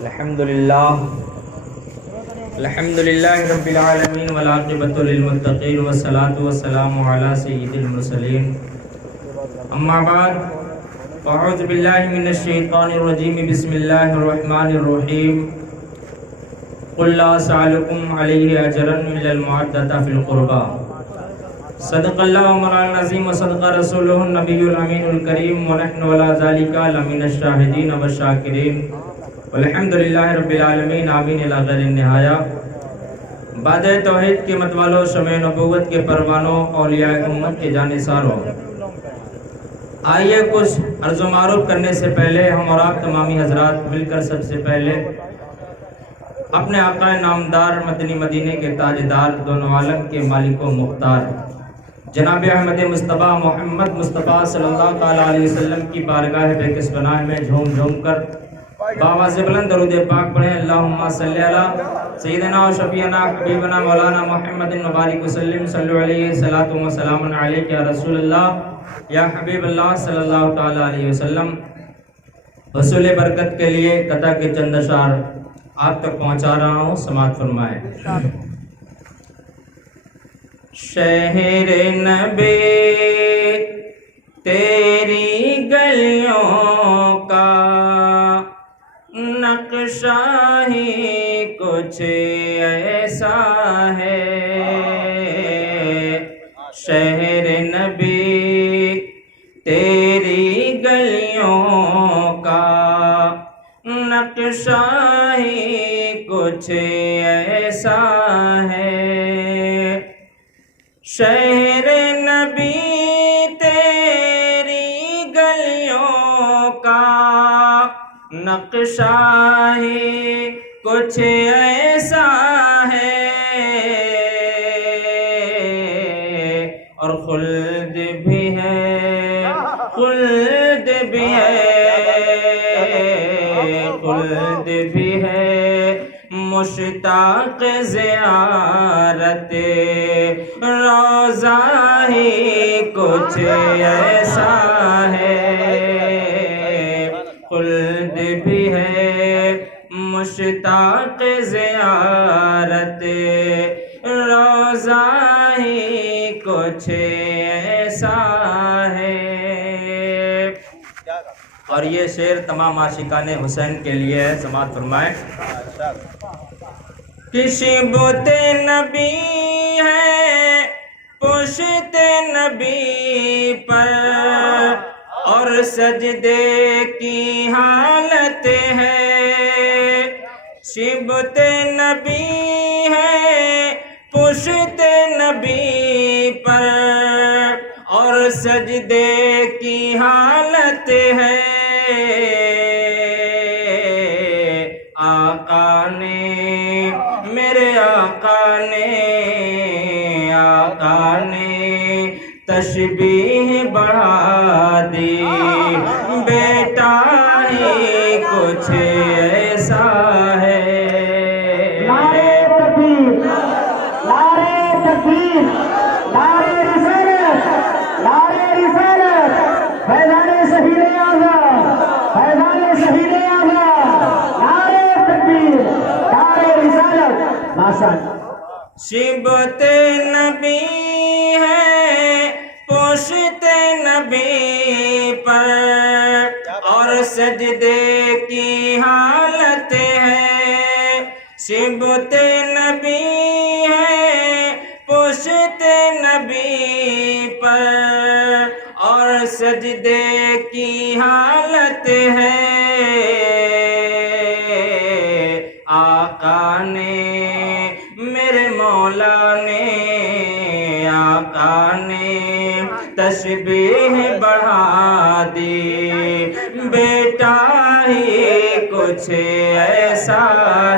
الحمدللہ رب العالمین والعاقبۃ للمتقین والصلاة والسلام علی سید المرسلین اما بعد اعوذ باللہ من الشیطان الرجیم بسم اللہ الرحمن الرحیم قل لا اسألکم علیہ اجرا الا المودۃ فی القربى صدق اللہ مولانا العظیم وصدق رسولہ النبی الامین الکریم ونحن علی ذلک لمن الشاہدین والشاکرین والحمدللہ رب العالمین آمین الی غیر النہایہ۔ بعد توحید کے متوالوں، شمع نبوت کے پروانوں، اولیاء امت کے جانثاروں، آئیے کچھ عرض و معروف کرنے سے پہلے ہم اور آپ تمامی حضرات مل کر سب سے پہلے اپنے آقا نامدار مدنی مدینے کے تاجدار دونوں عالم کے مالک و مختار جناب احمد مصطفیٰ محمد مصطفیٰ صلی اللہ تعالیٰ علیہ وسلم کی بارگاہ بے کس بناہ میں جھوم جھوم کر باواز بلند درود پاک پڑھیں۔ اللہم صلی علی سیدنا و شفیعنا حبیبنا مولانا محمد مبارک وسلم صلی علیہ صلاۃ و سلام علیک یا رسول اللہ یا حبیب اللہ صلی اللہ تعالیٰ علیہ وسلم۔ حصول برکت کے لیے قطع کے چند اشعار آپ تک پہنچا رہا ہوں، سماعت فرمائیں۔ شہر نبی تیری گلیوں کا نقشہ ہی کچھ ایسا ہے، شہر نبی تیری گلیوں کا نقشہ ہی کچھ ایسا ہے، شہر نبی تیری گلیوں کا نقشہ ہی کچھ ایسا ہے، اور خلد بھی ہے، خلد بھی ہے، خلد بھی ہے، مشتاق زیارت روضہ ہی کچھ ایسا ہے، خلد بھی ہے، مشتاق زیارت روضہ ہی کچھ ایسا ہے۔ اور یہ شعر تمام عاشقان حسین کے لیے ہے، سماعت فرمائیں۔ کسی بت نبی ہے پشت نبی پر، اور سجدے کی حالت ہے، شبت نبی ہے پشت نبی پر، اور سجدے کی حالت ہے، آقا نے میرے آقا نے تشبیہ بڑھا دی، بیٹا ہی کچھ ایسا ہے، نعرہ تکبیر، نعرہ تکبیر، نعرہ رسالت، نعرہ رسالت، فیضان شہید اعظم، فیضان شہید اعظم، نعرہ تکبیر، نعرہ رسالت، ماشاءاللہ۔ شبت نبی ہے پشت نبی پر، اور سجدے کی حالت ہے، شبت نبی ہے پشت نبی پر، اور سجدے کی حالت ہے، آقا نے میرے مولا نے، آقا نے تشبیہ بڑھا دی، بیٹا ہی کچھ ایسا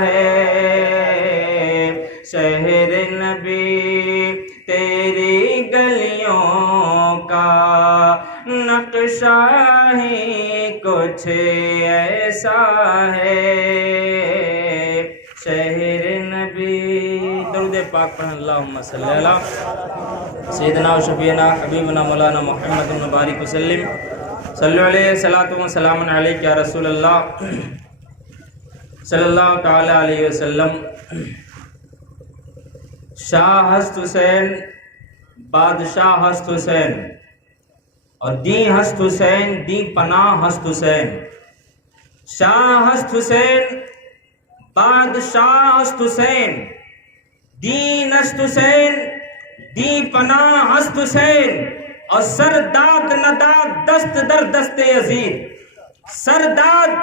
ہے، شہر نبی تیری گلیوں کا نقشہ ہی کچھ ایسا ہے، شہر نبی۔ درود پاک پڑھیں۔ اللہم صلی علی سیدنا و شفیعنا حبیبنا مولانا محمد مبارک وسلم صلی علیہ صلاۃ و سلام علیک یا رسول اللہ۔ صلی اللہ تعالی علیہ وسلم شاہ ہست حسین بادشاہ ہست حسین اور دین ہست حسین دین پناہ ہست حسین شاہ ہست حسین بادشاہ ہست حسین دین ہست حسین دین پناہ ہست حسین اور سرداد نداد دست در دست یزید سرداد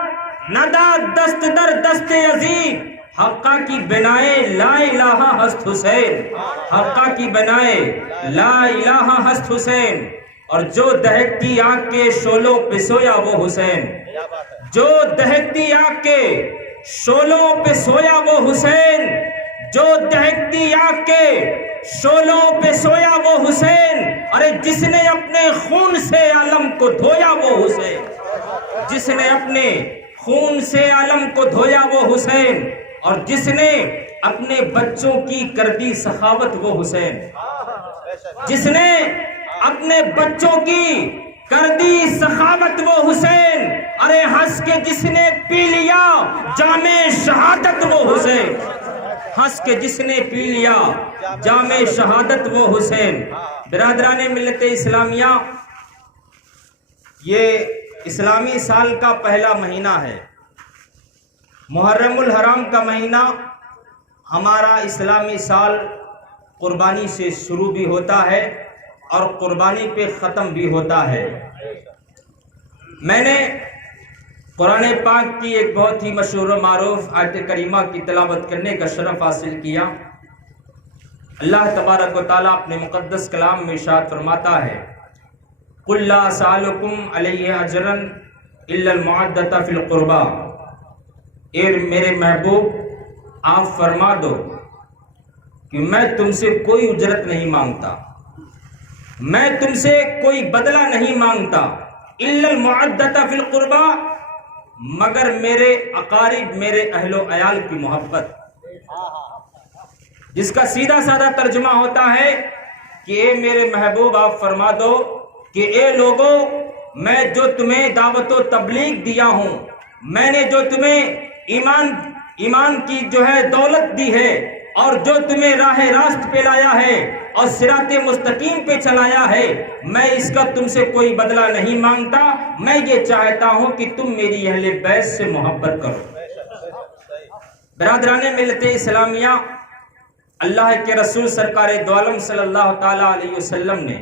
نداد دست در دست یزید حقہ کی بنائے لا الہ ہست حسین حقہ کی بنائے لا الہ ہست حسین اور جو دہکتی آگ کے شعلوں پہ سویا وہ حسین جو دہکتی آگ کے شعلوں پہ سویا وہ حسین جو دہکتی آگ کے شعلوں پہ سویا وہ حسین ارے جس نے اپنے خون سے عالم کو دھویا وہ حسین جس نے اپنے خون سے عالم کو دھویا وہ حسین اور جس نے اپنے بچوں کی کر دی سخاوت وہ حسین جس نے اپنے بچوں کی کر دی سخاوت وہ حسین ارے ہنس کے جس نے پی لیا جام شہادت وہ حسین ہنس کے جس نے پی لیا جام شہادت وہ حسین برادران ملت اسلامیہ یہ اسلامی سال کا پہلا مہینہ ہے محرم الحرام کا مہینہ ہمارا اسلامی سال قربانی سے شروع بھی ہوتا ہے اور قربانی پہ ختم بھی ہوتا ہے میں نے قرآن پاک کی ایک بہت ہی مشہور و معروف آیت کریمہ کی تلاوت کرنے کا شرف حاصل کیا اللہ تبارک و تعالیٰ اپنے مقدس کلام میں ارشاد فرماتا ہے قُلْ لَا أَسْأَلُكُمْ عَلَيْهِ أَجْرًا إِلَّا الْمَوَدَّةَ فِي الْقُرْبَى اے میرے محبوب آپ فرما دو کہ میں تم سے کوئی اجرت نہیں مانگتا میں تم سے کوئی بدلہ نہیں مانگتا الا المعدۃ فی القربى مگر میرے اقارب میرے اہل و عیال کی محبت جس کا سیدھا سادہ ترجمہ ہوتا ہے کہ اے میرے محبوب آپ فرما دو کہ اے لوگوں میں جو تمہیں دعوت و تبلیغ دیا ہوں میں نے جو تمہیں ایمان کی جو ہے دولت دی ہے اور جو تمہیں راہ راست پہ لایا ہے اور صراط مستقیم پہ چلایا ہے میں اس کا تم سے کوئی بدلہ نہیں مانگتا میں یہ چاہتا ہوں کہ تم میری اہل بیت سے محبت کرو برادران ملت اسلامیہ اللہ کے رسول سرکار دو عالم صلی اللہ تعالی علیہ وسلم نے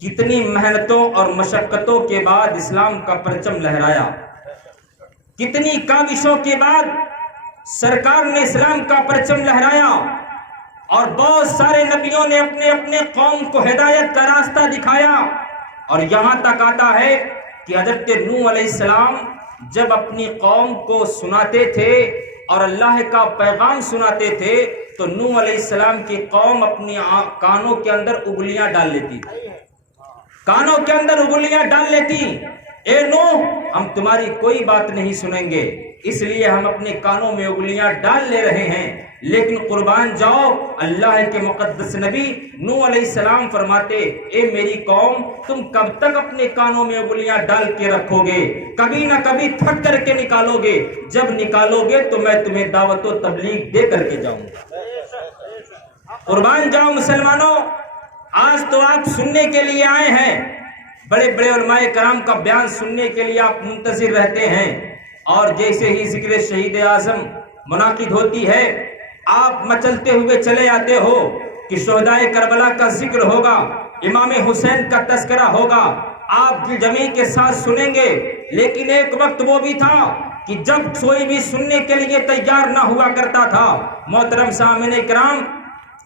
کتنی محنتوں اور مشقتوں کے بعد اسلام کا پرچم لہرایا کتنی کاوشوں کے بعد سرکار نے اسلام کا پرچم لہرایا اور بہت سارے نبیوں نے اپنے اپنے قوم کو ہدایت کا راستہ دکھایا اور یہاں تک آتا ہے کہ حضرت نوح علیہ السلام جب اپنی قوم کو سناتے تھے اور اللہ کا پیغام سناتے تھے تو نوح علیہ السلام کی قوم اپنی کانوں کے اندر انگلیاں ڈال لیتی کانوں کے اندر انگلیاں ڈال لیتی اے نوح ہم تمہاری کوئی بات نہیں سنیں گے اس لیے ہم اپنے کانوں میں انگلیاں ڈال لے رہے ہیں لیکن قربان جاؤ اللہ کے مقدس نبی نوح علیہ السلام فرماتے اے میری قوم تم کب تک اپنے کانوں میں انگلیاں ڈال کے رکھو گے کبھی نہ کبھی تھک کر کے نکالو گے جب نکالو گے تو میں تمہیں دعوت و تبلیغ دے کر کے جاؤں گا قربان جاؤ مسلمانوں آج تو آپ سننے کے لیے آئے ہیں بڑے بڑے علماء کرام کا بیان سننے کے لیے آپ منتظر رہتے ہیں اور جیسے ہی ذکر شہید اعظم منعقد ہوتی ہے آپ مچلتے ہوئے چلے آتے ہو کہ شہدائے کربلا کا ذکر ہوگا امام حسین کا تذکرہ ہوگا آپ دل جمی کے ساتھ سنیں گے لیکن ایک وقت وہ بھی تھا کہ جب کوئی بھی سننے کے لیے تیار نہ ہوا کرتا تھا محترم سامعین کرام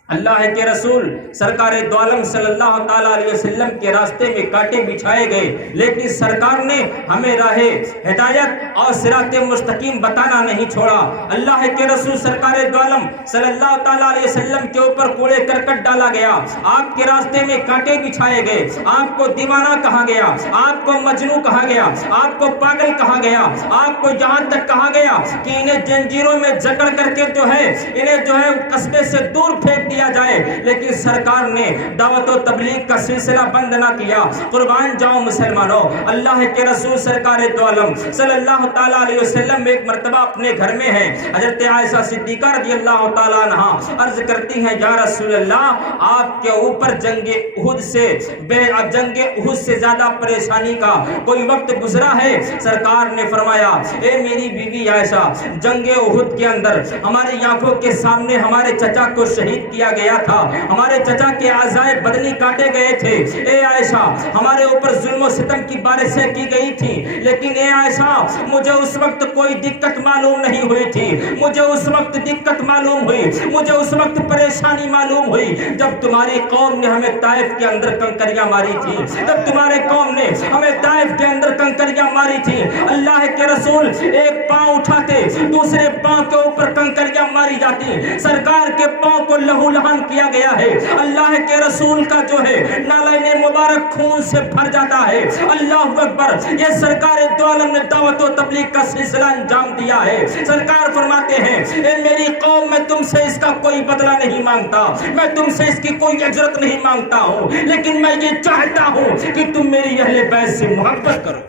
اللہ کے رسول سرکار دو عالم صلی اللہ تعالی علیہ وسلم کے راستے میں کانٹے بچھائے گئے لیکن سرکار نے ہمیں راہ ہدایت اور صراط مستقیم بتانا نہیں چھوڑا اللہ کے رسول سرکار دو عالم صلی اللہ تعالی علیہ وسلم کے اوپر کوڑے کرکٹ ڈالا گیا آپ کے راستے میں کانٹے بچھائے گئے آپ کو دیوانہ کہا گیا آپ کو مجنوں کہا گیا آپ کو پاگل کہا گیا آپ کو یہاں تک کہا گیا کہ انہیں جنجیروں میں جکڑ کر کے جو ہے انہیں جو ہے قصبے سے دور پھینک کیا جائے، لیکن سرکار نے دعوت و تبلیغ کا سلسلہ بند نہ کیا۔ قربان جاؤں مسلمانوں، اللہ کے رسول سرکار دو عالم صلی اللہ تعالیٰ علیہ وسلم ایک مرتبہ اپنے گھر میں ہیں۔ حضرت عائشہ صدیقہ رضی اللہ تعالیٰ عنہ عرض کرتی ہیں، یا رسول اللہ، آپ کے اوپر جنگ احد سے زیادہ پریشانی کا کوئی وقت گزرا ہے؟ سرکار نے فرمایا، اے میری بیوی عائشہ، جنگ احد کے اندر ہماری آنکھوں کے سامنے ہمارے چچا کو شہید کیا گیا تھا، ہمارے چچا کے اعضائے بدنی کاٹے گئے تھے۔ اے عائشہ، ہمارے اوپر ظلم و ستم کی بارشیں کی گئی تھی، لیکن اے عائشہ، مجھے اس وقت کوئی دقت معلوم نہیں ہوئی تھی، مجھے اس وقت دقت معلوم ہوئی، مجھے اس وقت پریشانی معلوم ہوئی جب تمہاری قوم نے ہمیں طائف کے اندر کنکریاں ماری تھی، جب تمہارے قوم نے ہمیں طائف کے اندر کنکریاں ماری تھی۔ اللہ کے رسول ایک پاؤں اٹھاتے، دوسرے پاؤں کے اوپر کنکریاں ماری جاتی، سرکار کے پاؤں کو لہو لہان کیا گیا ہے، اللہ کے رسول کا جو ہے نالین مبارک خون سے بھر جاتا ہے۔ اللہ اکبر، یہ سرکار دو عالم نے دعوت و تبلیغ کا سلسلہ انجام دیا ہے۔ سرکار فرماتے ہیں، اے میری قوم، میں تم سے اس کا کوئی بدلہ نہیں مانگتا، میں تم سے اس کی کوئی اجرت نہیں مانگتا ہوں، لیکن میں یہ چاہتا ہوں کہ تم میری اہل بیت سے محبت کرو۔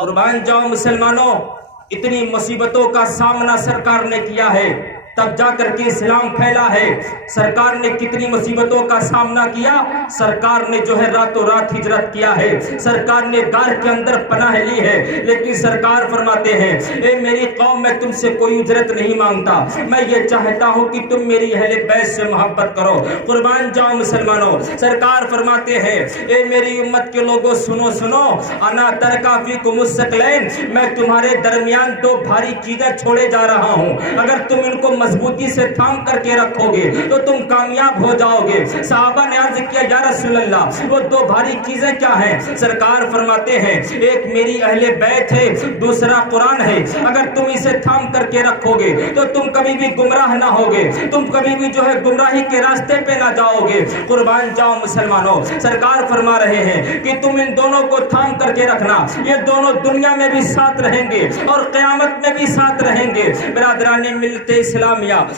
قربان جاؤ مسلمانوں، اتنی مصیبتوں کا سامنا سرکار نے کیا ہے، تب جا کر کے اسلام پھیلا ہے۔ سرکار نے کتنی مصیبتوں کا سامنا کیا، سرکار نے جو ہے راتوں رات ہجرت کیا ہے، سرکار نے غار کے اندر پناہ لی ہے، لیکن سرکار فرماتے ہیں، اے میری قوم، میں تم سے کوئی اجرت نہیں مانگتا، میں یہ چاہتا ہوں کہ تم میری اہل بیت سے محبت کرو۔ قربان جاؤ مسلمانوں، سرکار فرماتے ہیں، اے میری امت کے لوگوں، سنو سنو، انا ترکا فیکم الثقلین، میں تمہارے درمیان دو بھاری چیزیں چھوڑے جا رہا ہوں، اگر تم ان کو مضبوطی سے تھام کر کے رکھو گے تو تم کامیاب ہو جاؤ گے۔ صحابہ نے عرض کیا، یا رسول اللہ، وہ دو بھاری چیزیں کیا ہیں؟ سرکار فرماتے ہیں، ایک میری اہل بیت ہے، دوسرا قرآن ہے، اگر تم اسے تھام کر کے رکھو گے تو تم کبھی بھی گمراہ نہ ہوگے، تم کبھی بھی جو ہے گمراہی کے راستے پہ نہ جاؤ گے۔ قربان جاؤ مسلمانوں، سرکار فرما رہے ہیں کہ تم ان دونوں کو تھام کر کے رکھنا، یہ دونوں دنیا میں بھی ساتھ رہیں گے اور قیامت میں بھی ساتھ رہیں گے۔ برادران ملت اسلامیہ،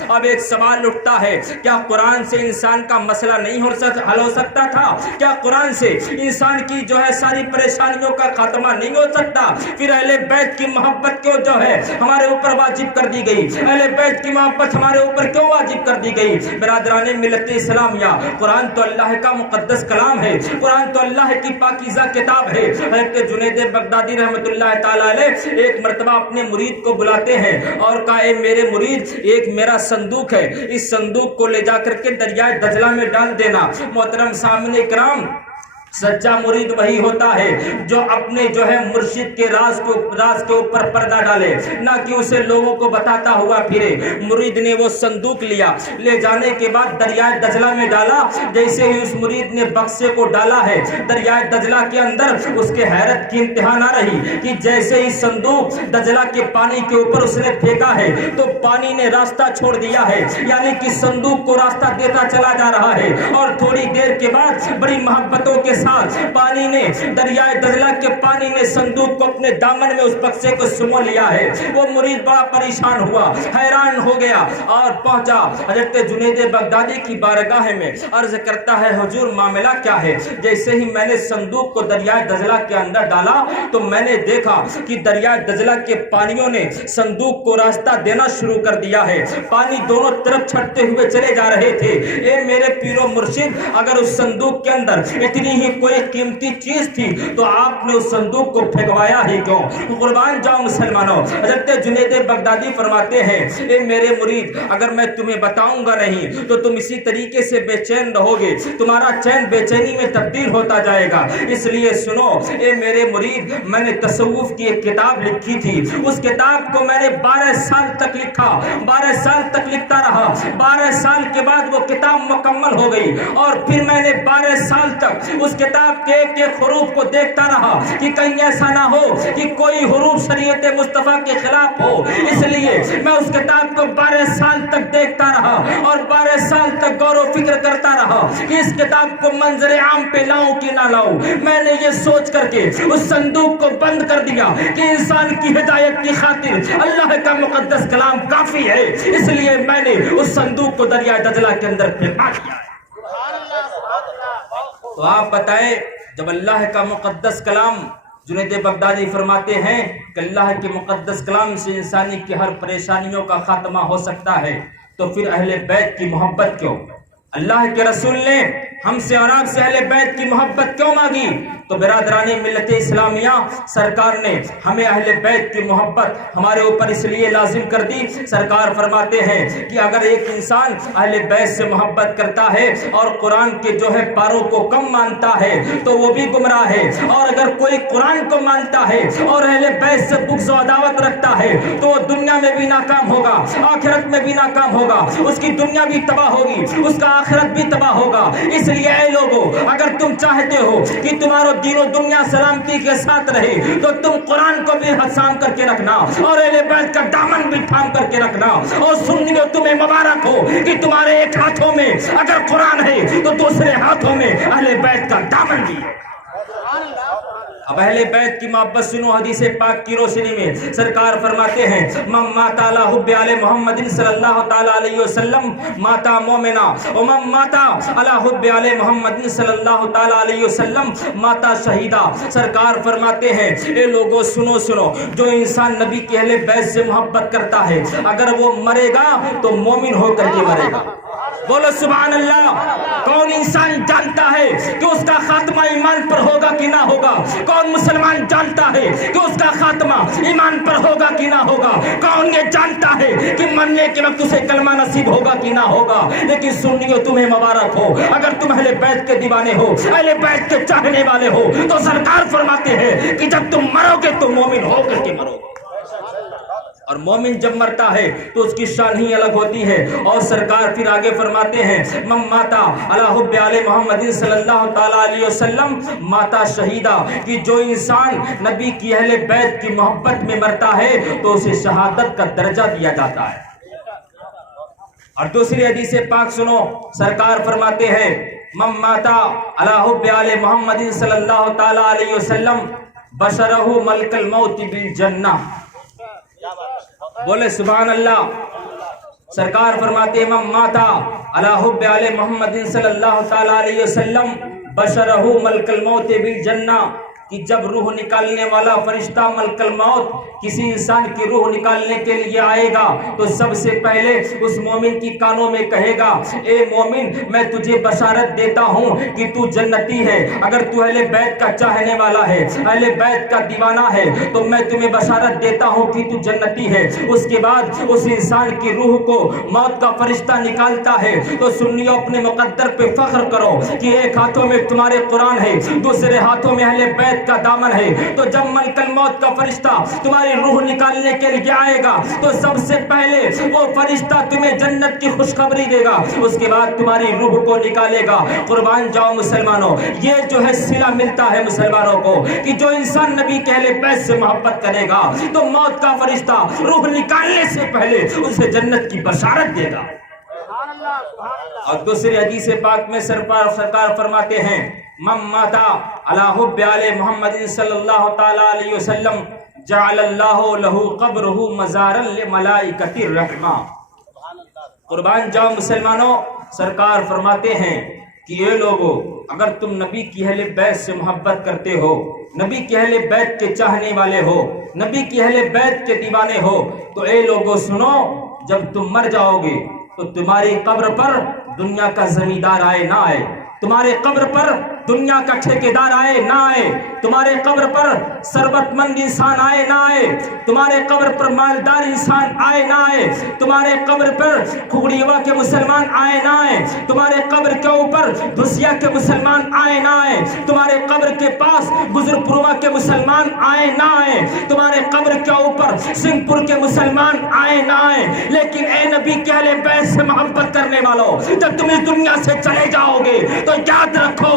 اب ایک سوال اٹھتا ہے، کیا قرآن سے انسان کا مسئلہ نہیں حل ہو سکتا تھا؟ کیا قرآن سے انسان کی جو ہے ساری پریشانیوں کا خاتمہ نہیں ہو سکتا؟ پھر اہل بیت کی محبت کیوں جو ہے ہمارے اوپر واجب کر دی گئی؟ اہل بیت کی محبت ہمارے اوپر کیوں واجب کر دی گئی؟ برادران ملت اسلامیہ، قرآن تو اللہ کا مقدس کلام ہے، قرآن تو اللہ کی پاکیزہ کتاب ہے۔ حضرت جنید بغدادی رحمۃ اللہ تعالی علیہ ایک مرتبہ اپنے مرید کو بلاتے ہیں اور کہا، اے میرے مرید، ایک میرا صندوق ہے، اس صندوق کو لے جا کر کے دریائے دجلہ میں ڈال دینا۔ محترم سامعین کرام، سچا مرید وہی ہوتا ہے جو اپنے جو ہے مرشد کے راز کے اوپر پردہ ڈالے، نہ کہ اسے لوگوں کو بتاتا ہوا پھرے۔ مرید نے وہ صندوق لیا، لے جانے کے بعد دریائے دجلہ میں ڈالا۔ جیسے ہی اس مرید نے بکسے کو ڈالا ہے دریائے دجلہ کے اندر، اس کے حیرت کی انتہا نہ رہی کہ جیسے ہی صندوق دجلہ کے پانی کے اوپر اس نے پھینکا ہے تو پانی نے راستہ چھوڑ دیا ہے، یعنی کہ صندوق کو راستہ دیتا چلا جا رہا ہے۔ اور تھوڑی دیر کے بعد بڑی محبتوں کے ساتھ پانی نے، دریائے دجلہ کے پانی نے صندوق کو اپنے دامن میں اس بکسے کو سمو لیا ہے۔ وہ مرید بڑا پریشان ہوا، حیران ہو گیا اور پہنچا حضرت جنید بغدادی کی بارگاہ میں، عرض کرتا ہے، حضور معاملہ کیا ہے؟ جیسے ہی میں نے صندوق کو دریائے دجلہ کے اندر ڈالا تو میں نے دیکھا کہ دریائے دجلہ کے پانیوں نے صندوق کو راستہ دینا شروع کر دیا ہے، پانی دونوں طرف چھٹتے ہوئے چلے جا رہے تھے۔ اے میرے پیر و مرشد، اگر اس صندوق کے اندر اتنی ہی کوئی قیمتی چیز تھی تو آپ نے اس صندوق کو پھینکوایا ہی کیوں؟ قربان جاؤ مسلمانوں، حضرت جنید بغدادی فرماتے ہیں، اے میرے مرید، اگر میں تمہیں بتاؤں گا نہیں تو تم اسی طریقے سے بے چین رہو گے، تمہارا چین بے چینی میں تبدیل ہوتا جائے گا، اس لیے سنو۔ اے میرے مرید، میں نے تصوف کی ایک کتاب لکھی تھی، اس کتاب کو میں نے 12 سال تک لکھا، 12 سال تک لکھتا رہا، 12 سال کے بعد وہ کتاب مکمل ہو گئی، اور پھر میں نے 12 سال تک اس کتاب کے ایک حروف کو دیکھتا رہا کہ کہیں ایسا نہ ہو کہ کوئی حروف شریعت مصطفیٰ کے خلاف ہو، اس لیے میں اس کتاب کو 12 سال تک دیکھتا رہا اور 12 سال تک غور و فکر کرتا رہا کہ اس کتاب کو منظر عام پہ لاؤں کہ نہ لاؤں۔ میں نے یہ سوچ کر کے اس صندوق کو بند کر دیا کہ انسان کی ہدایت کی خاطر اللہ کا مقدس کلام کافی ہے، اس لیے میں نے اس صندوق کو دریائے دجلہ کے اندر پھینکا دیا۔ تو آپ بتائیں، جب اللہ کا مقدس کلام، جنید بغدادی فرماتے ہیں کہ اللہ کے مقدس کلام سے انسانی کی ہر پریشانیوں کا خاتمہ ہو سکتا ہے، تو پھر اہل بیت کی محبت کیوں؟ اللہ کے رسول نے ہم سے اور آپ سے اہل بیت کی محبت کیوں مانگی؟ تو برادرانی ملت اسلامیہ، سرکار نے ہمیں اہل بیت کی محبت ہمارے اوپر اس لیے لازم کر دی۔ سرکار فرماتے ہیں کہ اگر ایک انسان اہل بیت سے محبت کرتا ہے اور قرآن کے جو ہے پاروں کو کم مانتا ہے تو وہ بھی گمراہ ہے، اور اگر کوئی قرآن کو مانتا ہے اور اہل بیت سے بغض و عداوت رکھتا ہے تو وہ دنیا میں بھی ناکام ہوگا، آخرت میں بھی ناکام ہوگا، اس کی دنیا بھی تباہ ہوگی، اس کا آخرت بھی تباہ ہوگا۔ اس لیے اے لوگو، اگر تم چاہتے ہو کہ تمہارا دین و دنیا سلامتی کے ساتھ رہے تو تم قرآن کو بھی تھام کر کے رکھنا اور اہل بیت کا دامن بھی تھام کر کے رکھنا۔ اور سنیو، تمہیں مبارک ہو کہ تمہارے ایک ہاتھوں میں اگر قرآن ہے تو دوسرے ہاتھوں میں اہل بیت کا دامن بھی ہے۔ اب اہل بیت کی محبت سنو، حدیث پاک کی روشنی میں سرکار فرماتے ہیں من مات علی حب آل محمد صلی اللہ تعالی علیہ وسلم ماتا مومنا، ومن مات علی حب آل محمد صلی اللہ تعالی علیہ وسلم ماتا شہیدہ۔ سرکار فرماتے ہیں اے لوگوں سنو سنو، جو انسان نبی کے اہل بیت سے محبت کرتا ہے اگر وہ مرے گا تو مومن ہو کر کے مرے گا۔ بولو سبحان اللہ۔ کون انسان جانتا ہے کہ اس کا خاتمہ ایمان پر ہوگا کہ نہ ہوگا؟ کون مسلمان جانتا ہے کہ اس کا خاتمہ ایمان پر ہوگا کہ نہ ہوگا؟ کون یہ جانتا ہے کہ مرنے کے وقت اسے کلمہ نصیب ہوگا کہ نہ ہوگا؟ لیکن سنیو، تمہیں مبارک ہو اگر تم اہل بیت کے دیوانے ہو، اہل بیت کے چاہنے والے ہو، تو سرکار فرماتے ہیں کہ جب تم مرو گے تو مومن ہو کر کے مرو گے۔ اور مومن جب مرتا ہے تو اس کی شان ہی الگ ہوتی ہے۔ اور سرکار پھر آگے فرماتے ہیں من ماتا علی حب آل محمد صلی اللہ تعالی علیہ وسلم ماتا شہیدہ، کہ جو انسان نبی کی اہل بیت کی محبت میں مرتا ہے تو اسے شہادت کا درجہ دیا جاتا ہے۔ اور دوسری حدیث پاک سنو، سرکار فرماتے ہیں من ماتا علی حب آل محمد صلی اللہ تعالی علیہ وسلم بشرہ ملک الموت بالجنہ۔ بولے سبحان اللہ۔ سرکار فرماتے من ماتا علی حب آل محمد صلی اللہ تعالی علیہ وسلم بشرہ ملک الموت بالجنہ، کہ جب روح نکالنے والا فرشتہ ملک الموت کسی انسان کی روح نکالنے کے لیے آئے گا تو سب سے پہلے اس مومن کی کانوں میں کہے گا اے مومن، میں تجھے بشارت دیتا ہوں کہ تو جنتی ہے۔ اگر تو اہل بیت کا چاہنے والا ہے، اہل بیت کا دیوانہ ہے، تو میں تمہیں بشارت دیتا ہوں کہ تو جنتی ہے۔ اس کے بعد اس انسان کی روح کو موت کا فرشتہ نکالتا ہے تو سنیو، اپنے مقدر پہ فخر کرو کہ ایک ہاتھوں میں تمہارے قرآن ہے، دوسرے ہاتھوں میں اہل بیت کا دامن ہے۔ تو جب ملک الموت کا فرشتہ تمہاری روح نکالنے کے لیے آئے گا تو سب سے پہلے وہ فرشتہ تمہیں جنت کی خوشخبری دے گا، اس کے بعد تمہاری روح کو نکالے گا۔ قربان جاؤ مسلمانوں، یہ جو ہے صلہ ملتا ہے مسلمانوں کو کہ جو انسان نبی کے اہل بیت سے محبت کرے گا تو موت کا فرشتہ روح نکالنے سے پہلے اسے جنت کی بشارت دے گا۔ اور دوسری حدیث پاک میں سرکار فرماتے ہیں من ماتا علی حب آل محمد صلی اللہ تعالی علیہ وسلم جعل اللہ لہ قبرہ مزارا لملائکۃ الرحمہ۔ قربان جاؤ مسلمانوں، سرکار فرماتے ہیں کہ اے لوگو، اگر تم نبی کی اہل بیت سے محبت کرتے ہو، نبی کے اہل بیت کے چاہنے والے ہو، نبی کی اہل بیت کے دیوانے ہو، تو اے لوگو سنو، جب تم مر جاؤ گے تو تمہاری قبر پر دنیا کا زمیندار آئے نہ آئے، تمہارے قبر پر دنیا کا ٹھیکیدار آئے نہ آئے، تمہارے قبر پر ثروت مند انسان آئے نہ آئے، تمہارے قبر پر مالدار انسان آئے نہ آئے، تمہارے قبر پر کھگڑیوا کے مسلمان آئے نہ آئے، تمہارے قبر کے اوپر دھسیا کے مسلمان آئے نہ آئے، تمہارے قبر کے پاس گزر پروا کے مسلمان آئے نہ آئے، تمہارے قبر کے اوپر سنگھ پور کے مسلمان آئے نہ آئے، لیکن اے نبی کے اہل بیت سے محبت کرنے والوں، جب تم اس دنیا سے چلے جاؤ گے تو یاد رکھو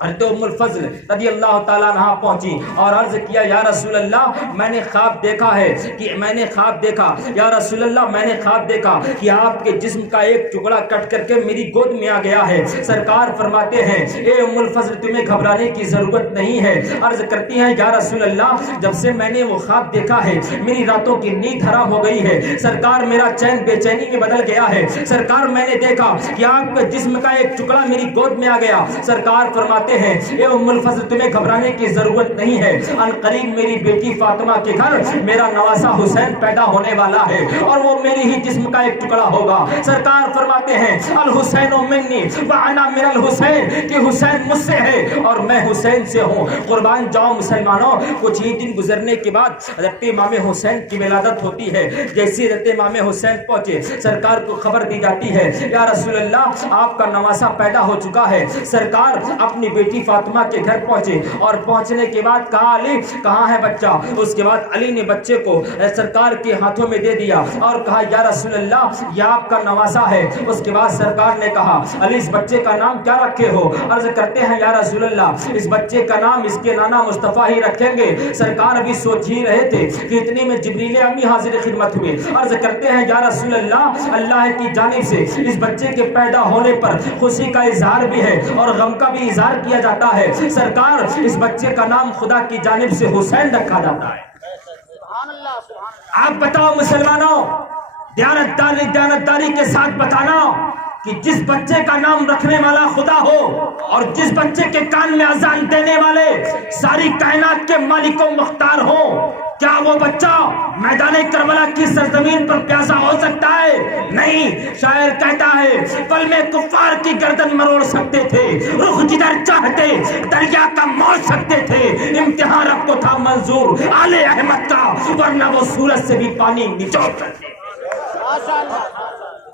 حضرت ام الفضل رضی اللہ تعالیٰ عنہ پہنچی اور عرض کیا یا رسول اللہ میں نے خواب دیکھا ہے یا رسول اللہ میں نے خواب دیکھا کہ آپ کے جسم کا ایک ٹکڑا کٹ کر کے میری گود میں آ گیا ہے۔ سرکار فرماتے ہیں اے ام الفضل تمہیں گھبرانے کی ضرورت نہیں ہے۔ عرض کرتی ہیں یا رسول اللہ جب سے میں نے وہ خواب دیکھا ہے میری راتوں کی نیند حرام ہو گئی ہے، سرکار میرا چین بے چینی میں بدل گیا ہے، سرکار میں نے دیکھا کہ آپ کے جسم کا ایک ٹکڑا میری گود میں آ گیا۔ سرکار فرماتے ہیں اے ام الفضل تمہیں گھبرانے کی ضرورت نہیں ہے، ان قریب میری بیٹی فاطمہ کے گھر میرا نواسا حسین پیدا ہونے والا ہے اور وہ میری ہی جسم کا ایک ٹکڑا ہوگا۔ سرکار فرماتے ہیں الحسین منی وانا من الحسین، کہ حسین مجھ سے ہے اور میں حسین سے ہوں۔ قربان جاؤ مسلمانوں، کچھ ہی دن گزرنے کے بعد حضرت امام حسین کی ولادت ہوتی ہے۔ جیسے حضرت امام حسین پہنچے سرکار کو خبر دی جاتی ہے یا رسول اللہ آپ کا نواسا پیدا ہو چکا ہے۔ سرکار اپنی بیٹی فاطمہ کے گھر پہنچے اور پہنچنے کے بعد کہا علی کہاں ہے بچہ؟ اس کے بعد علی نے بچے کو سرکار کے ہاتھوں میں دے دیا اور کہا یا رسول اللہ یہ آپ کا نواسا ہے۔ اس کے بعد سرکار نے کہا علی اس بچے کا نام کیا رکھے ہو؟ عرض کرتے ہیں یا رسول اللہ اس بچے کا نام اس کے نانا مصطفیٰ ہی رکھیں گے۔ سرکار ابھی سوچ ہی رہے تھے کہ اتنے میں جبریل امی حاضر خدمت ہوئے۔ عرض کرتے ہیں یا رسول اللہ اللہ کی جانب سے اس بچے کے پیدا ہونے پر خوشی کا اظہار بھی ہے اور غم کا بھی اظہار کیا جاتا ہے۔ سرکار اس بچے کا نام خدا کی جانب سے حسین رکھا جاتا ہے۔ آپ بتاؤ مسلمانوں، دیانتداری کے ساتھ بتانا کہ جس بچے کا نام رکھنے والا خدا ہو اور جس بچے کے کان میں اذان دینے والے ساری کائنات کے مالک و مختار ہو، کیا وہ بچہ میدان کربلا کی سرزمین پر پیاسا ہو سکتا ہے؟ نہیں۔ شاعر کہتا ہے پل میں کفار کی گردن مروڑ سکتے تھے، رخ جدھر چاہتے دریا کا موڑ سکتے تھے، امتحان رب کو تھا منظور آل احمد کا، ورنہ وہ سورج سے بھی پانی نچوڑ کرتے۔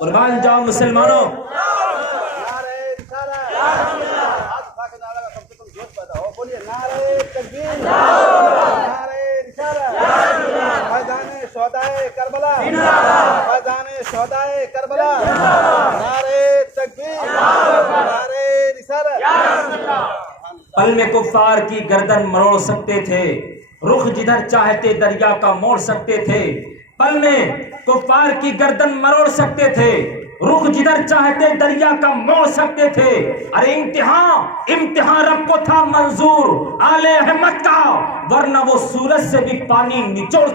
قربان جاؤ مسلمانوں، پل میں کفار کی گردن مروڑ سکتے تھے، رخ جدھر چاہتے دریا کا موڑ سکتے تھے۔ پل میں کفار کی گردن مروڑ سکتے تھے، رخ جدھر چاہتے دریا کا موڑ سکتے تھے۔ ارے امتحان رب کو تھا منظور آل احمد کا، ورنہ وہ سورج سے بھی پانی نچوڑ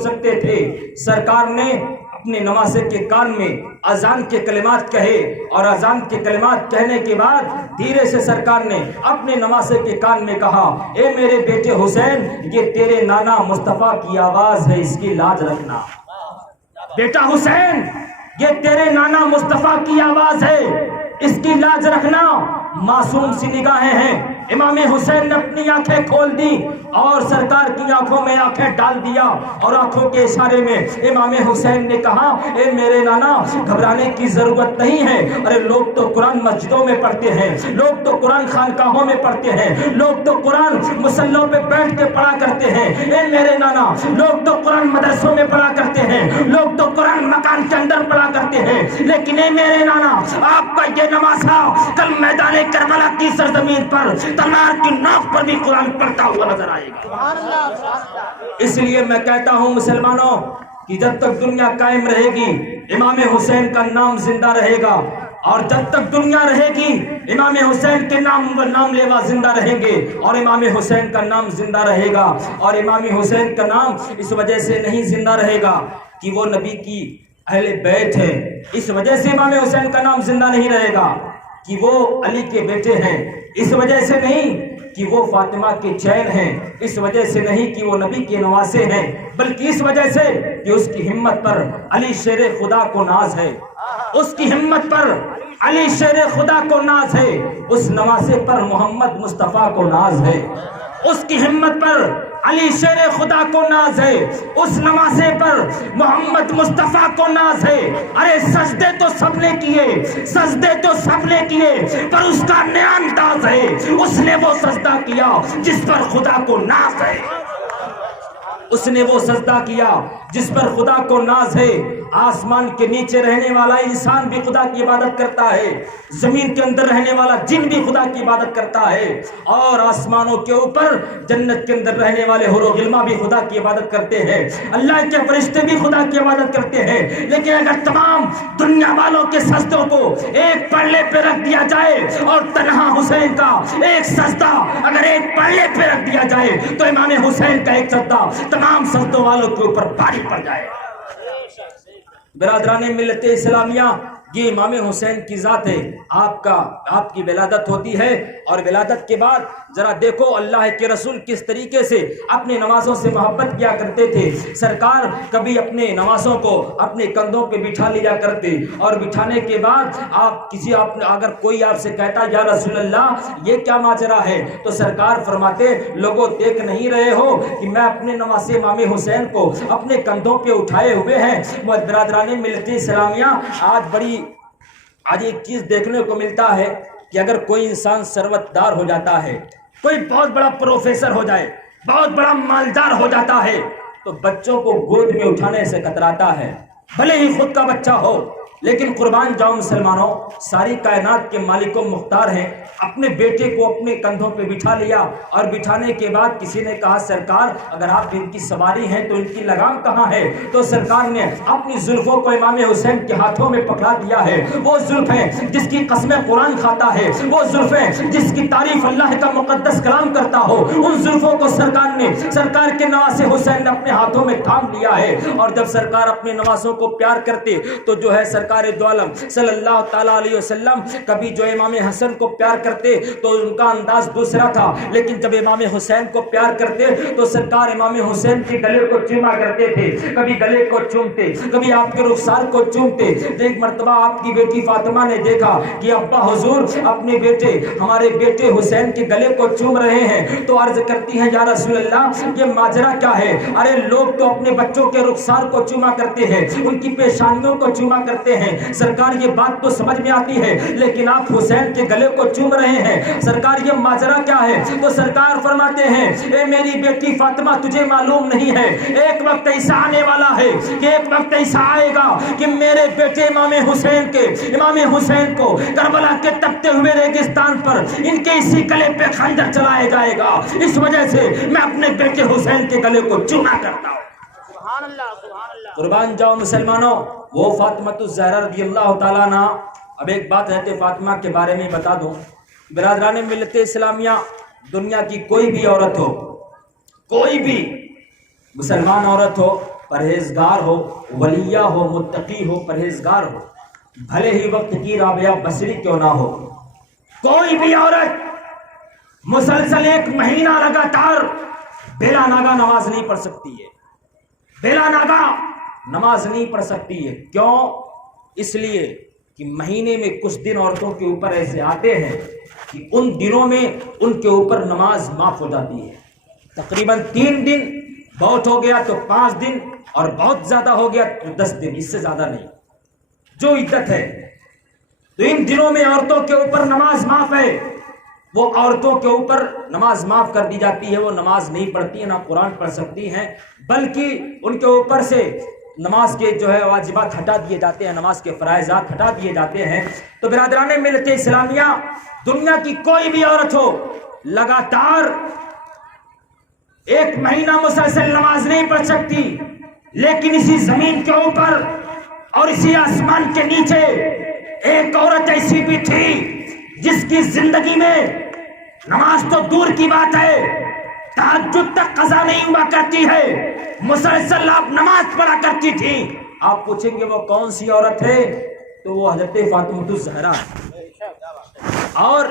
سکتے تھے، سرکار نے اپنے نواسے کے کان میں اذان کے کلمات کہے اور اذان کے کلمات کہنے کے بعد دھیرے سے سرکار نے اپنے نواسے کے کان میں کہا اے میرے بیٹے حسین یہ تیرے نانا مصطفیٰ کی آواز ہے، اس کی لاج رکھنا۔ بیٹا حسین یہ تیرے نانا مصطفیٰ کی آواز ہے، اس کی لاج رکھنا۔ معصوم سی نگاہیں ہیں، امام حسین نے اپنی آنکھیں کھول دی اور سرکار کی آنکھوں میں آنکھیں ڈال دیا اور آنکھوں کے اشارے میں امام حسین نے کہا اے میرے نانا گھبرانے کی ضرورت نہیں ہے۔ ارے لوگ تو قرآن مسجدوں میں پڑھتے ہیں، لوگ تو قرآن خانقاہوں میں پڑھتے ہیں، لوگ تو قرآن مصلوں پہ بیٹھ کے پڑھا کرتے ہیں۔ اے میرے نانا لوگ تو قرآن مدرسوں میں پڑھا کرتے ہیں، لوگ تو قرآن مکان کے اندر پڑھا کرتے ہیں، لیکن اے میرے نانا آپ کا یہ نواسا کل میدان کربلا کی سرزمین پر تلوار کی نوک پر بھی قرآن پڑھتا ہوا نظر آئے گا۔ اس لیے میں کہتا ہوں مسلمانوں کہ جب تک دنیا قائم رہے گی امام حسین کا نام زندہ رہے گا، اور جب تک دنیا رہے گی امام حسین کے نام لیوا زندہ رہیں گے اور امام حسین کا نام زندہ رہے گا۔ اور امام حسین کا نام اس وجہ سے نہیں زندہ رہے گا کہ وہ نبی کی اہل بیت ہے، اس وجہ سے امام حسین کا نام زندہ نہیں رہے گا کہ وہ علی کے بیٹے ہیں، اس وجہ سے نہیں کہ وہ فاطمہ کے چین ہیں، اس وجہ سے نہیں کہ وہ نبی کے نواسے ہیں، بلکہ اس وجہ سے کہ اس کی ہمت پر علی شیر خدا کو ناز ہے، اس کی ہمت پر علی شیر خدا کو ناز ہے، اس نواسے پر محمد مصطفیٰ کو ناز ہے، اس کی ہمت پر علی شیر خدا کو ناز ہے، اس نواسے پر محمد مصطفیٰ کو ناز ہے۔ ارے سجدے تو سب نے کیے، سجدے تو سب نے کیے، پر اس کا نیا انداز ہے، اس نے وہ سجدہ کیا جس پر خدا کو ناز ہے، اس نے وہ سجدہ کیا جس پر خدا کو ناز ہے. آسمان کے نیچے رہنے والا انسان بھی خدا کی عبادت کرتا ہے, زمین کے اندر رہنے والا جن بھی خدا کی عبادت کرتا ہے, اور آسمانوں کے اوپر جنت کے اندر رہنے والے حور و غلمان بھی خدا کی عبادت کرتے ہیں, اللہ کے فرشتے بھی خدا کی عبادت کرتے ہیں. لیکن اگر تمام دنیا والوں کے سجدوں کو ایک پلڑے پہ رکھ دیا جائے اور تنہا حسین کا ایک سجدہ اگر ایک پلڑے پہ رکھ دیا جائے تو امام حسین کا ایک سجدہ تمام سجدوں والوں کے اوپر بھاری پڑ جائے. برادران ملت اسلامیہ, یہ امام حسین کی ذات ہے. آپ کی ولادت ہوتی ہے, اور ولادت کے بعد ذرا دیکھو اللہ کے رسول کس طریقے سے اپنے نوازوں سے محبت کیا کرتے تھے. سرکار کبھی اپنے نوازوں کو اپنے کندھوں پہ بٹھا لیا کرتے, اور بٹھانے کے بعد اگر کوئی آپ سے کہتا یا رسول اللہ یہ کیا ماجرا ہے, تو سرکار فرماتے لوگوں دیکھ نہیں رہے ہو کہ میں اپنے نواز امام حسین کو اپنے کندھوں پہ اٹھائے ہوئے ہیں. برادران ملت اسلامیہ, آج ایک چیز دیکھنے کو ملتا ہے کہ اگر کوئی انسان ثروت دار ہو جاتا ہے, کوئی بہت بڑا پروفیسر ہو جائے, بہت بڑا مالدار ہو جاتا ہے, تو بچوں کو گود میں اٹھانے سے کتراتا ہے, بھلے ہی خود کا بچہ ہو. لیکن قربان جاؤ مسلمانوں, ساری کائنات کے مالک و مختار ہیں, اپنے بیٹے کو اپنے کندھوں پہ بٹھا لیا, اور بٹھانے کے بعد کسی نے کہا سرکار اگر آپ ان کی سواری ہیں تو ان کی لگام کہاں ہے, تو سرکار نے اپنی زلفوں کو امام حسین کے ہاتھوں میں پکڑا دیا ہے. وہ زلفیں جس کی قسمیں قرآن کھاتا ہے, وہ زلفیں جس کی تعریف اللہ کا مقدس کلام کرتا ہو, ان زلفوں کو سرکار کے نواز حسین نے اپنے ہاتھوں میں تھام لیا ہے. اور جب سرکار اپنے نوازوں کو پیار کرتے تو جو ہے سرکار دو عالم صلی اللہ تعالیٰ علیہ وسلم کبھی جو امام حسن کو پیار کرتے تو ان کا انداز دوسرا تھا, لیکن جب امام حسین کو پیار کرتے تو سرکار امام حسین کے گلے کو چوما کرتے تھے, کبھی گلے کو چومتے, کبھی آپ کے رخسار کو چومتے. ایک مرتبہ آپ کی بیٹی فاطمہ نے دیکھا کہ ابا حضور اپنے ہمارے بیٹے حسین کے گلے کو چوم رہے ہیں, تو عرض کرتی ہیں یا رسول اللہ یہ ماجرا کیا ہے. ارے لوگ تو اپنے بچوں کے رخسار کو چوما کرتے ہیں, ان کی پیشانیوں کو چوما کرتے ہیں, سرکار یہ بات تو سمجھ میں آتی ہے, لیکن آپ حسین کے گلے کو چوم رہے ہیں, سرکار یہ ماجرا کیا ہے. تو سرکار فرماتے ہیں اے میری بیٹی فاطمہ تجھے معلوم نہیں ہے, ایک وقت ایسا آنے والا ہے کہ ایک وقت ایسا آئے گا کہ میرے بیٹے امام حسین کو کربلا کے تپتے ہوئے ریگستان پر ان کے اسی گلے پہ خنجر چلایا جائے گا, اس وجہ سے میں اپنے بیٹے حسین کے گلے کو چوما کرتا ہوں. سبحان اللہ, سبحان اللہ. قربان جاؤ مسلمانوں, وہ فاطمہ الزہرا رضی اللہ تعالیٰ عنہ. اب ایک بات حضرت فاطمہ کے بارے میں بتا دوں. برادران ملت اسلامیہ, دنیا کی کوئی بھی عورت ہو, کوئی بھی مسلمان عورت ہو, پرہیزگار ہو, ولیہ ہو, متقی ہو, پرہیزگار ہو, بھلے ہی وقت کی رابعہ بصری کیوں نہ ہو, کوئی بھی عورت مسلسل 1 مہینہ لگاتار بلا ناگا نماز نہیں پڑھ سکتی ہے, بلا ناگا نماز نہیں پڑھ سکتی ہے. کیوں؟ اس لیے کہ مہینے میں کچھ دن عورتوں کے اوپر ایسے آتے ہیں کہ ان دنوں میں ان کے اوپر نماز معاف ہو جاتی ہے. تقریباً 3 دن, بہت ہو گیا تو 5 دن, اور بہت زیادہ ہو گیا تو 10 دن, اس سے زیادہ نہیں جو عدت ہے. تو ان دنوں میں عورتوں کے اوپر نماز معاف ہے, وہ عورتوں کے اوپر نماز معاف کر دی جاتی ہے. وہ نماز نہیں پڑھتی ہیں, نہ قرآن پڑھ سکتی ہیں, بلکہ ان کے اوپر سے نماز کے جو ہے واجبات ہٹا دیے جاتے ہیں, نماز کے فرائضات ہٹا دیے جاتے ہیں. تو برادران ملت اسلامیہ, دنیا کی کوئی بھی عورت ہو لگاتار 1 مہینہ مسلسل نماز نہیں پڑھ سکتی, لیکن اسی زمین کے اوپر اور اسی آسمان کے نیچے ایک عورت ایسی بھی تھی جس کی زندگی میں نماز تو دور کی بات ہے, تہجد تک قضا نہیں ہوا کرتی ہے, مسلسل آپ نماز پڑھا کرتی تھی. آپ پوچھیں گے وہ کون سی عورت ہے, تو وہ حضرت فاطمہ الزہرا. اور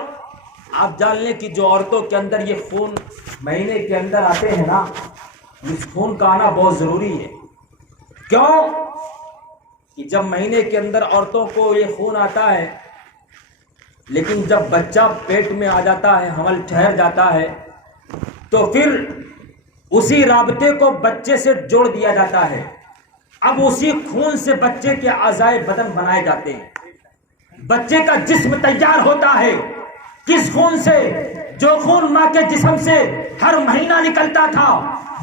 آپ جان لیں کہ جو عورتوں کے اندر یہ خون مہینے کے اندر آتے ہیں نا, اس خون کا آنا بہت ضروری ہے. کیوں؟ کہ جب مہینے کے اندر عورتوں کو یہ خون آتا ہے, لیکن جب بچہ پیٹ میں آ جاتا ہے, حمل ٹھہر جاتا ہے, تو پھر اسی رابطے کو بچے سے جوڑ دیا جاتا ہے. اب اسی خون سے بچے کے اعضائے بدن بنائے جاتے ہیں, بچے کا جسم تیار ہوتا ہے. کس خون سے؟ جو خون ماں کے جسم سے ہر مہینہ نکلتا تھا،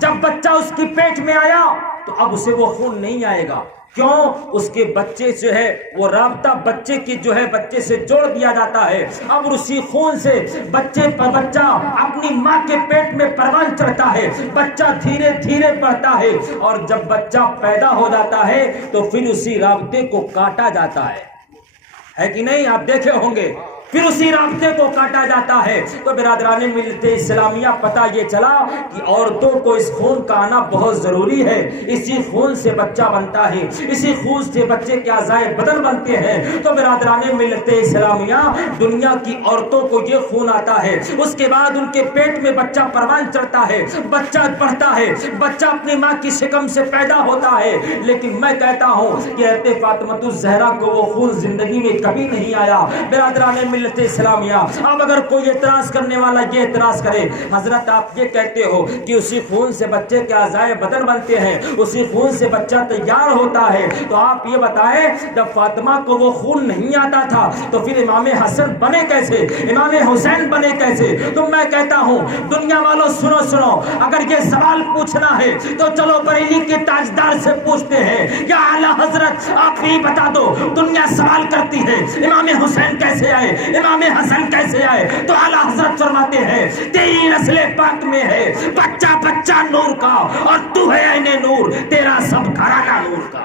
جب بچہ اس کی پیٹ میں آیا تو اب اسے وہ خون نہیں آئے گا۔ کیوں؟ اس کے بچے جو ہے وہ رابطہ بچے کی جو ہے بچے سے جوڑ دیا جاتا ہے۔ اب اسی خون سے بچہ اپنی ماں کے پیٹ میں پروان چڑھتا ہے، بچہ دھیرے دھیرے بڑھتا ہے، اور جب بچہ پیدا ہو جاتا ہے تو پھر اسی رابطے کو کاٹا جاتا ہے کہ نہیں؟ آپ دیکھے ہوں گے، پھر اسی رابطے کو کاٹا جاتا ہے۔ تو برادران ملت اسلامیہ، پتہ یہ چلا کہ عورتوں کو اس خون کا آنا بہت ضروری ہے۔ اسی خون سے بچہ بنتا ہے، اسی خون سے بچے کے اعضائے بدن بنتے ہیں۔ تو برادران ملت اسلامیہ، دنیا کی عورتوں کو یہ خون آتا ہے، اس کے بعد ان کے پیٹ میں بچہ پروان چڑھتا ہے، بچہ بڑھتا ہے، بچہ اپنی ماں کی شکم سے پیدا ہوتا ہے۔ لیکن میں کہتا ہوں کہ حضرت فاطمہ الزہرا کو وہ خون زندگی میں کبھی نہیں آیا۔ برادران ملت اسلامیہ، اب اگر کوئی اعتراض کرنے والا یہ اعتراض کرے، حضرت آپ یہ کہتے ہو کہ اسی خون سے بچے کے اعضائے بدن بنتے ہیں، اسی خون سے بچہ تیار ہوتا ہے، تو آپ یہ بتائیں جب فاطمہ کو وہ خون نہیں آتا تھا تو پھر امام حسن بنے کیسے، امام حسین بنے کیسے؟ تو میں کہتا ہوں دنیا والوں سنو، اگر یہ سوال پوچھنا ہے تو چلو بریلی کے تاجدار سے پوچھتے ہیں، یا اعلیٰ حضرت آپ بھی بتا دو، دنیا سوال کرتی ہے امام حسین کیسے آئے، امام حسن کیسے آئے؟ تو اعلیٰ حضرت فرماتے ہیں تیری نسل پاک میں ہے بچہ بچہ نور کا، اور تو ہے عین نور، تیرا سب گھرانہ نور کا۔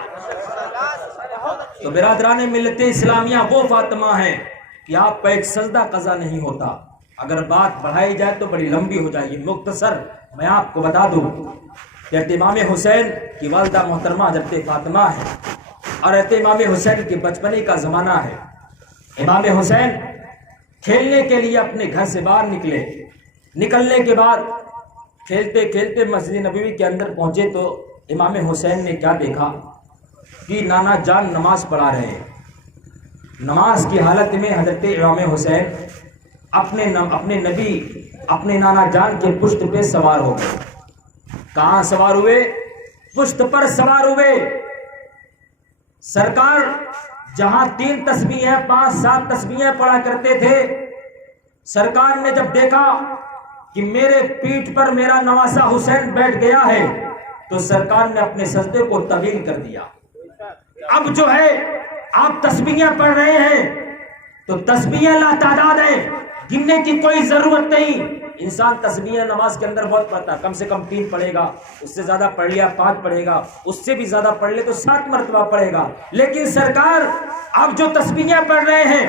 تو برادران ملت اسلامیہ، وہ فاطمہ ہے کہ آپ کا ایک سجدہ قضا نہیں ہوتا۔ اگر بات بڑھائی جائے تو بڑی لمبی ہو جائے گی، مختصر میں آپ کو بتا دوں کہ حضرت امام حسین کی والدہ محترمہ حضرت فاطمہ ہے، اور حضرت امام حسین کے بچپنے کا زمانہ ہے۔ امام حسین کھیلنے کے لیے اپنے گھر سے باہر نکلنے کے بعد کھیلتے کھیلتے مسجد نبوی کے اندر پہنچے تو امام حسین نے کیا دیکھا کہ نانا جان نماز پڑھا رہے ہیں۔ نماز کی حالت میں حضرت امام حسین اپنے نبی اپنے نانا جان کے پشت پہ سوار ہو گئے۔ کہاں سوار ہوئے؟ پشت پر سوار ہوئے۔ سرکار جہاں 3 تسبیحیں 5-7 تسبیحیں پڑھا کرتے تھے، سرکار نے جب دیکھا کہ میرے پیٹھ پر میرا نواسا حسین بیٹھ گیا ہے تو سرکار نے اپنے سجدے کو طویل کر دیا۔ اب جو ہے آپ تسبیحیں پڑھ رہے ہیں تو تسبیحیں لا تعداد ہیں، گننے کی کوئی ضرورت نہیں۔ انسان تسبیحیں نماز کے اندر بہت پڑھتا ہے، کم سے کم 3 پڑھے گا، اس سے زیادہ پڑھ لیا 5 پڑھے گا، اس سے بھی زیادہ پڑھ لے تو 7 مرتبہ پڑھے گا۔ لیکن سرکار اب جو تسبیحیں پڑھ رہے ہیں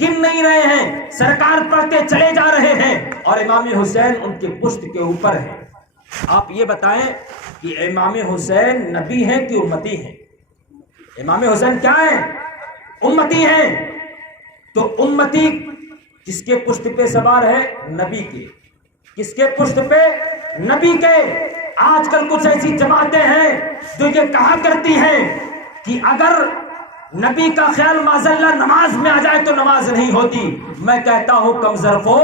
گن نہیں رہے ہیں، سرکار پڑھتے چلے جا رہے ہیں، اور امام حسین ان کے پشت کے اوپر ہے۔ آپ یہ بتائیں کہ امام حسین نبی ہیں کہ امتی ہیں؟ امام حسین کیا ہے؟ امتی ہیں۔ تو امتی کس کے پشت پہ سوار ہے؟ نبی کے۔ کس کے پشت پہ؟ نبی کے۔ آج کل کچھ ایسی جماعتیں ہیں جو یہ کہا کرتی ہیں کہ اگر نبی کا خیال معذاللہ نماز میں آ جائے تو نماز نہیں ہوتی۔ میں کہتا ہوں کم ظرفو،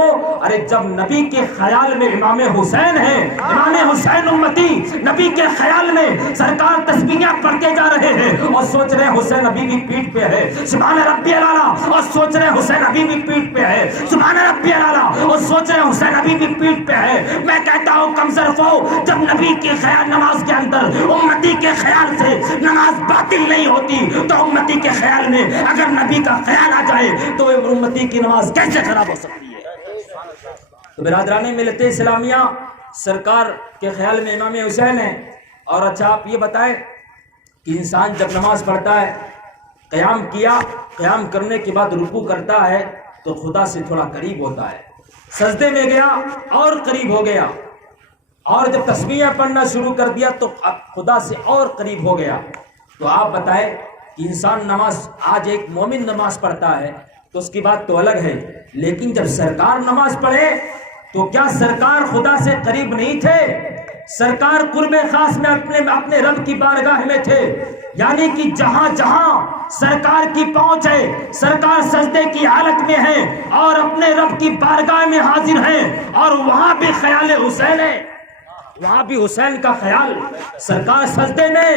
ارے جب نبی کے خیال میں امام حسین ہیں، امام حسین امتی، نبی کے خیال میں سرکار تسبیحیں پڑھتے جا رہے ہیں اور سوچ رہے حسین ابھی بھی پیٹھ پہ ہے، سبحان ربی الاعلیٰ، اور سوچ رہے حسین ابھی بھی پیٹھ پہ ہے، سبحان ربی الاعلیٰ، اور سوچ رہے حسین ابھی بھی پیٹھ پہ ہے۔ میں کہتا ہوں کم ظرفو، جب نبی کے خیال نماز کے اندر امتی کے خیال سے نماز باطل نہیں ہوتی تو امتی کے خیال میں اگر نبی کا خیال آ جائے تو امتی کی نماز کیسے خراب ہو سکتی ہے؟ تو برادران ملت اسلامیہ، سرکار کے خیال میں امام حسین ہیں۔ اور اچھا آپ یہ بتائیں کہ انسان جب نماز پڑھتا ہے، قیام کیا، قیام کرنے کے بعد رکوع کرتا ہے تو خدا سے تھوڑا قریب ہوتا ہے، سجدے میں گیا اور قریب ہو گیا، اور جب تسبیحیں پڑھنا شروع کر دیا تو خدا سے اور قریب ہو گیا۔ تو آپ بتائیں کہ انسان نماز، آج ایک مومن نماز پڑھتا ہے تو اس کی بات تو الگ ہے، لیکن جب سرکار نماز پڑھے تو کیا سرکار خدا سے قریب نہیں تھے؟ سرکار قرب خاص میں اپنے رب کی بارگاہ میں تھے، یعنی کہ جہاں جہاں سرکار کی پہنچ ہے، سرکار سجدے کی حالت میں ہیں اور اپنے رب کی بارگاہ میں حاضر ہیں، اور وہاں بھی خیال حسین ہے۔ وہاں بھی حسین کا خیال، سرکار سجدے میں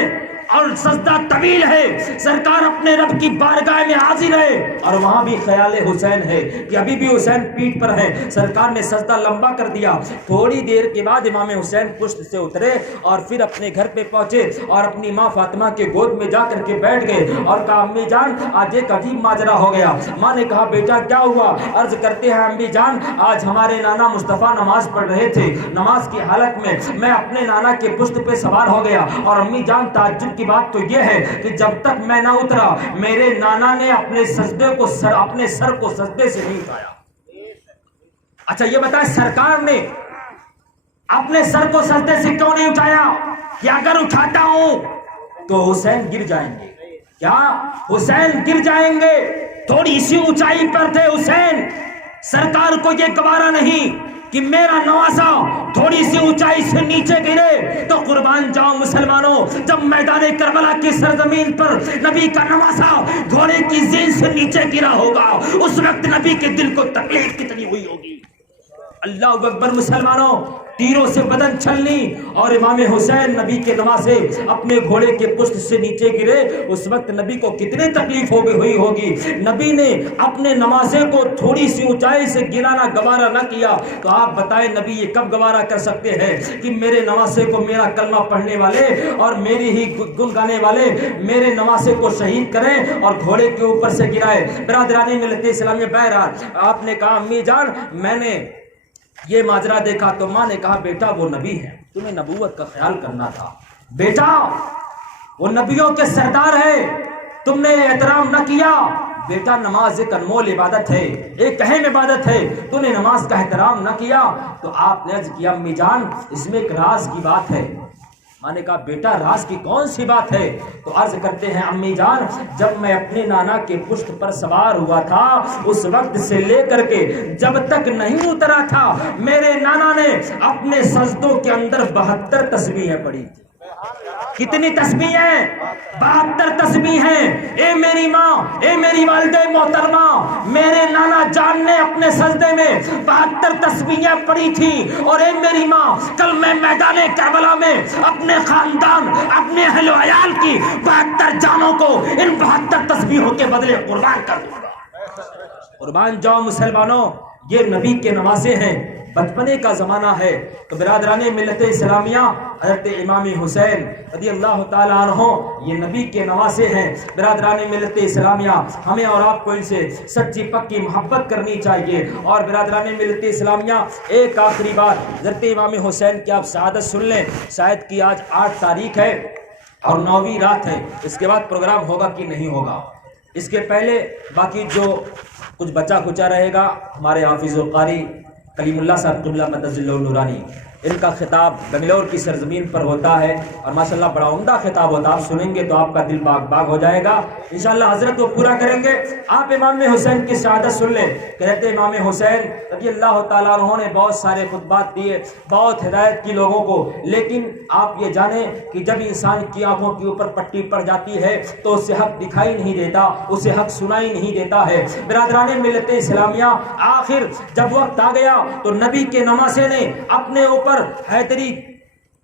اور سجدہ طویل ہے، سرکار اپنے رب کی بارگاہ میں حاضر ہے، اور وہاں بھی خیال حسین ہے کہ ابھی بھی حسین پیٹھ پر ہے۔ سرکار نے سجدہ لمبا کر دیا، تھوڑی دیر کے بعد امام حسین پشت سے اترے اور پھر اپنے گھر پہ پہنچے اور اپنی ماں فاطمہ کے گود میں جا کر کے بیٹھ گئے اور کہا امی جان آج ایک عجیب ماجرا ہو گیا۔ ماں نے کہا بیٹا کیا ہوا؟ عرض کرتے ہیں امی جان آج ہمارے نانا مصطفیٰ نماز پڑھ رہے تھے، نماز کی حالت میں اپنے نانا کے پشت پہ سوار ہو گیا، اور امی جان تعجب کی بات تو یہ ہے کہ جب تک میں نہ اترا میرے نانا نے اپنے سر کو سجدے سے نہیں اٹھایا۔ اچھا یہ بتائیں سرکار نے اپنے سر کو سجدے سے کیوں نہیں اٹھایا؟ کہ اگر اٹھاتا ہوں تو حسین گر جائیں گے۔ کیا حسین گر جائیں گے؟ تھوڑی سی اونچائی پر تھے حسین، سرکار کو یہ گوارا نہیں کہ میرا نواسا تھوڑی سی اونچائی سے نیچے گرے۔ تو قربان جاؤ مسلمانوں، جب میدان کربلا کی سرزمین پر نبی کا نواسا گھوڑے کی زین سے نیچے گرا ہوگا، اس وقت نبی کے دل کو تکلیف کتنی ہوئی ہوگی۔ اللہ اکبر مسلمانوں، تیروں سے بدن چھلنی اور امام حسین نبی کے نواسے اپنے گھوڑے کے پشت سے نیچے گرے، اس وقت نبی کو کتنی تکلیف ہوئی ہوگی۔ نبی نے اپنے نواسے کو تھوڑی سی اونچائی سے گرانا گوارا نہ کیا، تو آپ بتائیں نبی یہ کب گوارا کر سکتے ہیں کہ میرے نواسے کو میرا کلمہ پڑھنے والے اور میری ہی گن گانے والے میرے نواسے کو شہید کریں اور گھوڑے کے اوپر سے گرائے۔ برادران ملت اسلامیہ، بہرحال آپ نے کہا امی جان میں نے یہ ماجرا دیکھا، تو ماں نے کہا بیٹا وہ نبی ہے، تمہیں نبوت کا خیال کرنا تھا، بیٹا وہ نبیوں کے سردار ہے، تم نے احترام نہ کیا۔ بیٹا نماز ایک انمول عبادت ہے، ایک اہم عبادت ہے، تو نے نماز کا احترام نہ کیا۔ تو آپ نے عرض کیا امی جان اس میں ایک راز کی بات ہے۔ ماں نے کہا بیٹا راز کی کون سی بات ہے؟ تو عرض کرتے ہیں امی جان جب میں اپنے نانا کے پشت پر سوار ہوا تھا اس وقت سے لے کر کے جب تک نہیں اترا تھا میرے نانا نے اپنے سجدوں کے اندر 72 تسبیحیں پڑھی تھی۔ کتنی تسبیحیں؟ 72 تسبیحیں۔ اے میری ماں، اے میری والدہ محترمہ، میرے نانا جان نے اپنے سجدے میں 72 تسبیحیں پڑھی تھی۔ اور اے میری ماں کل میں میدان کربلا میں اپنے خاندان، اپنے اہل و عیال کی 72 جانوں کو ان 72 تسبیحوں کے بدلے قربان کر دوں گا۔ قربان جاؤ مسلمانوں، یہ نبی کے نواسے ہیں، بچپنے کا زمانہ ہے۔ تو برادران ملت اسلامیہ، حضرت امام حسین رضی اللہ تعالیٰ عنہ یہ نبی کے نواسے ہیں۔ برادران ملت اسلامیہ، ہمیں اور آپ کو ان سے سچی پکی محبت کرنی چاہیے۔ اور برادران ملت اسلامیہ ایک آخری بات، حضرت امام حسین کی آپ سعادت سن لیں۔ شاید کہ آج 8 تاریخ ہے اور 9ویں رات ہے، اس کے بعد پروگرام ہوگا کہ نہیں ہوگا؟ اس کے پہلے باقی جو کچھ بچا کچا رہے گا، ہمارے حافظ و قاری کلیم اللہ صاحب قبلہ مدد اللہ نورانی، ان کا خطاب بنگلور کی سرزمین پر ہوتا ہے اور ماشاءاللہ بڑا عمدہ خطاب ہوتا ہے، آپ سنیں گے تو آپ کا دل باغ باغ ہو جائے گا انشاءاللہ۔ حضرت وہ پورا کریں گے۔ آپ امام حسین کی شہادت سن لیں۔ کہتے امام حسین رضی اللہ تعالیٰ عنہ نے بہت سارے خطبات دیے، بہت ہدایت کی لوگوں کو، لیکن آپ یہ جانیں کہ جب انسان کی آنکھوں کے اوپر پٹی پڑ جاتی ہے تو اسے حق دکھائی نہیں دیتا، اسے حق سنائی نہیں دیتا ہے۔ برادران ملت اسلامیہ، آخر جب وقت آ گیا تو نبی کے نواسے نے اپنے اوپر حیدری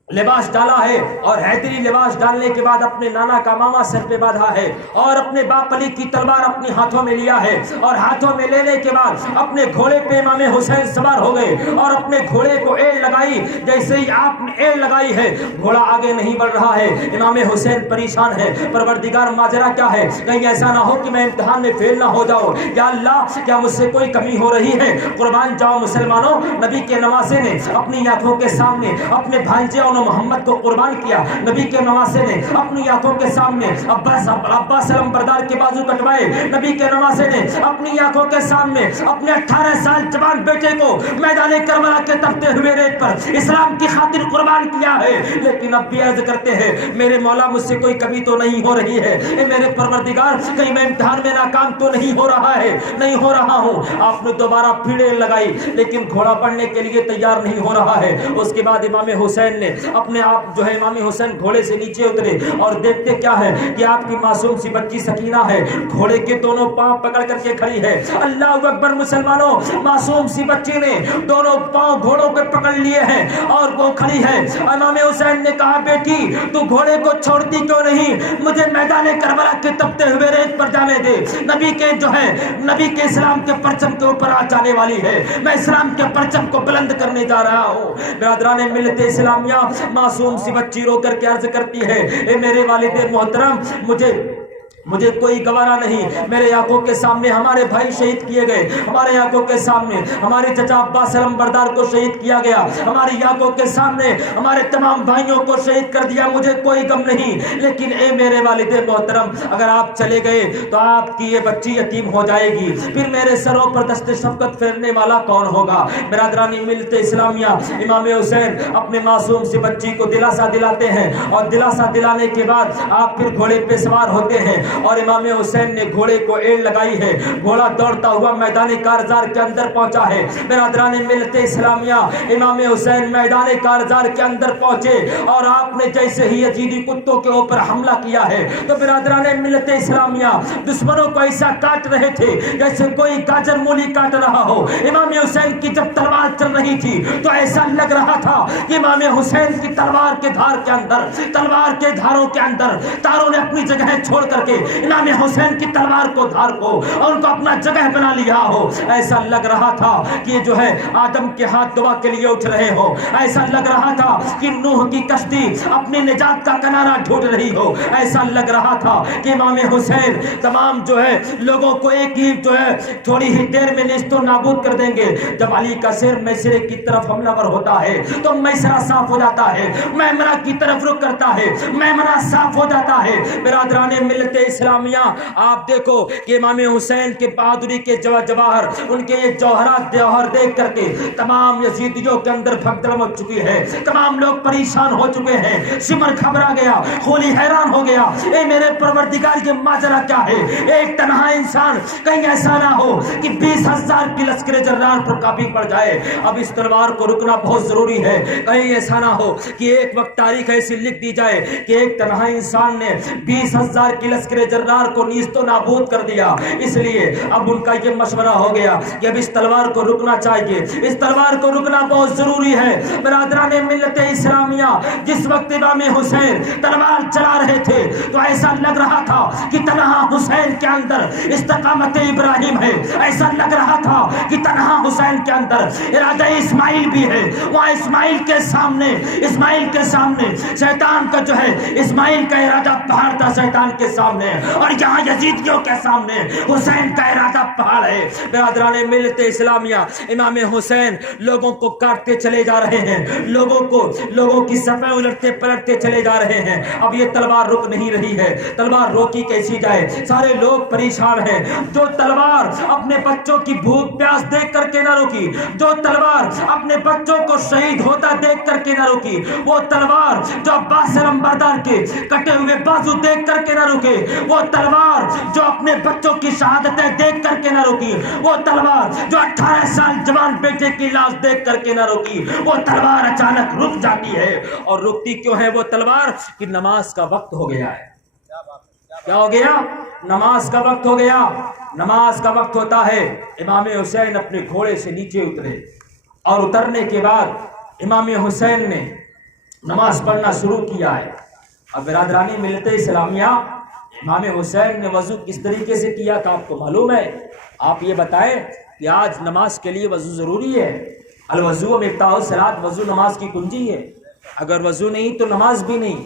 لباس ڈالا ہے، اور حیدری لباس ڈالنے کے بعد اپنے نانا کا ماما سر پہ باندھا ہے اور اپنے باپ علی کی تلوار اپنے ہاتھوں میں لیا ہے، اور ہاتھوں میں لینے کے بعد اپنے گھوڑے پہ امام حسین سوار ہو گئے اور اپنے گھوڑے کو ایڑ لگائی۔ جیسے ہی آپ نے ایڑ لگائی ہے گھوڑا آگے نہیں بڑھ رہا ہے۔ امام حسین پریشان ہے، پروردگار ماجرا کیا ہے؟ کہیں ایسا نہ ہو کہ میں امتحان میں فیل نہ ہو جاؤں، یا اللہ کیا مجھ سے کوئی کمی ہو رہی ہے؟ قربان جاؤ مسلمانوں، نبی کے نواسے نے اپنی آنکھوں کے سامنے اپنے بھانجے محمد کو قربان کیا۔ نبی کے نواسے نے اپنی آنکھوں کے سامنے عباس علم بردار کے بازو کٹوائے۔ نبی کے نواسے نے اپنی آنکھوں کے سامنے اپنے 18 سال جوان بیٹے کو میدان کربلا کے تپتے ہوئے ریت پر اسلام کی خاطر قربان کیا ہے۔ لیکن اب بھی عرض کرتے ہیں میرے مولا مجھ سے کوئی کمی تو نہیں ہو رہی ہے، اے میرے پروردگار کہیں میں امتحان میں ناکام تو نہیں ہو رہا ہے، نہیں ہو رہا ہوں۔ آپ نے دوبارہ پھر لگائی لیکن گھوڑا بڑھنے کے لیے تیار نہیں ہو رہا ہے۔ اس کے بعد امام حسین نے اپنے آپ جو ہے امام حسین گھوڑے سے نیچے اترے اور دیکھتے کیا ہے کہ آپ کی معصوم سی بچی سکینہ ہے، گھوڑے کے دونوں پاؤں پکڑ کر کے کھڑی ہے۔ اللہ اکبر مسلمانوں، معصوم سی بچی نے دونوں پاؤں گھوڑوں کے پکڑ لیے ہیں اور وہ کھڑی ہے۔ امام حسین نے کہا بیٹی تو گھوڑے کو چھوڑتی کیوں نہیں، مجھے میدان کربلا کے تپتے ہوئے ریت پر جانے دے، نبی کے جو ہے نبی کے اسلام کے پرچم کے اوپر آ جانے والی ہے، میں اسلام کے پرچم کو بلند کرنے جا رہا ہوں۔ برادران ملت اسلامیہ، معصوم سی بچی رو کر کے عرض کرتی ہے اے میرے والد محترم، مجھے کوئی گوارا نہیں، میرے آنکھوں کے سامنے ہمارے بھائی شہید کیے گئے، ہمارے آنکھوں کے سامنے ہمارے چچا عباس علمبردار کو شہید کیا گیا، ہماری آنکھوں کے سامنے ہمارے تمام بھائیوں کو شہید کر دیا، مجھے کوئی غم نہیں، لیکن اے میرے والد محترم اگر آپ چلے گئے تو آپ کی یہ بچی یتیم ہو جائے گی، پھر میرے سروں پر دست شفقت پھیرنے والا کون ہوگا؟ برادرانی ملت اسلامیہ، امام حسین اپنے معصوم سی بچی کو دلاسا دلاتے ہیں اور دلاسا دلانے کے بعد آپ پھر گھوڑے پہ سوار ہوتے ہیں اور امام حسین نے گھوڑے کو ایڑ لگائی ہے، گھوڑا دوڑتا ہوا میدان کارزار کے اندر پہنچا ہے۔ برادران ملت اسلامیہ، امام حسین میدان کارزار کے اندر پہنچے اور آپ نے جیسے ہی یزیدی کتوں کے اوپر حملہ کیا ہے تو برادران ملت اسلامیہ دشمنوں کو ایسا کاٹ رہے تھے جیسے کوئی گاجر مولی کاٹ رہا ہو۔ امام حسین کی جب تلوار چل رہی تھی تو ایسا لگ رہا تھا کہ امام حسین کی تلوار کے دھار کے اندر، تلوار کے دھاروں کے اندر تاروں نے اپنی جگہ چھوڑ کر کے امام حسین کی تلوار کو دھار کو اور ان کو اپنا جگہ بنا لیا ہو۔ ایسا لگ رہا تھا کہ جو ہے آدم کے ہاتھ دعا کے لیے اٹھ رہے ہو، ایسا لگ رہا تھا کہ نوح کی کشتی اپنی نجات کا کنارہ ڈھونڈ رہی ہو، ایسا لگ رہا تھا کہ امام حسین تمام جو ہے لوگوں کو ایک ہی جو ہے تھوڑی ہی دیر میں نیست و نابود کر دیں گے۔ جب علی کا سر میسرے کی طرف حملہ ور ہوتا ہے تو میسرہ صاف ہو جاتا ہے، میمنہ کی طرف رخ کرتا ہے، میمنہ صاف ہو جاتا ہے۔ برادران ملت اسلامیہ، آپ دیکھو کہ امام حسین کے بہادری کے جواہر، ان کے یہ جوہرات جوہر دیکھ کر کے تمام یزیدیوں کے اندر بھگدڑ مچ چکی ہے، تمام لوگ پریشان ہو چکے ہیں، سمر گھبرا گیا، خولی حیران ہو گیا، اے میرے پروردگار یہ ماجرا کیا ہے؟ ایک تنہا انسان، کہیں ایسا نہ ہو کہ 20,000 کی لشکر جرار پر کافی پڑ جائے، اب اس تلوار کو رکنا بہت ضروری ہے، کہیں ایسا نہ ہو کہ ایک وقت تاریخ ایسی لکھ دی جائے کہ ایک تنہا انسان نے 20,000 کی لشکر جرار کو نیست و نابود کر دیا۔ اس لیے اب ان کا یہ مشورہ ہو گیا کہ اب اس تلوار کو رکنا چاہیے، اس تلوار کو رکنا بہت ضروری ہے۔ برادران ملت اسلامیہ، جس وقت امام حسین تلوار چلا رہے تھے تو ایسا لگ رہا تھا کہ تنہا حسین کے اندر استقامت ابراہیم ہے، ایسا لگ رہا تھا کہ تنہا حسین کے اندر ارادہ اسماعیل بھی ہے۔ وہاں اسماعیل کے سامنے شیطان کا جو ہے اسماعیل کا ارادہ پہاڑ تھا شیطان کے سامنے، اور یہاں یزیدیوں کے سامنے حسین کا ارادہ پہاڑ ہے۔ برادران ملت اسلامیہ، امام حسین لوگوں کو کاٹتے چلے جا رہے ہیں، لوگوں کی صفیں الٹتے پلٹتے چلے جا رہے ہیں۔ اب یہ تلوار رک نہیں رہی ہے، تلوار روکی کیسی جائے؟ سارے لوگ پریشان ہیں۔ جو تلوار اپنے بچوں کی بھوک پیاس دیکھ کر کے نہ روکی، جو تلوار اپنے بچوں کو شہید ہوتا دیکھ کر کے نہ روکی، وہ تلوار جو عباس علمبردار کے کٹے ہوئے بازو دیکھ کر کے نہ روکے، وہ تلوار جو اپنے بچوں کی شہادتیں دیکھ کر کے نہ روکی، وہ تلوار جو 18 سال جوان بیٹے کی لاش دیکھ کر کے نہ روکی، وہ تلوار اچانک رک جاتی ہے۔ اور رکتی کیوں ہے وہ تلوار؟ کہ نماز کا وقت ہو گیا ہے۔ کیا ہو گیا؟ نماز کا وقت ہو گیا۔ نماز کا وقت ہوتا ہے۔ امام حسین اپنے گھوڑے سے نیچے اترے اور اترنے کے بعد امام حسین نے نماز پڑھنا شروع کیا ہے۔ اب برادرانی ملت اسلامیہ، امام حسین نے وضو کس طریقے سے کیا تھا آپ کو معلوم ہے؟ آپ یہ بتائیں کہ آج نماز کے لیے وضو ضروری ہے۔ الوضو مفتاح الصلاۃ، وضو نماز کی کنجی ہے۔ اگر وضو نہیں تو نماز بھی نہیں۔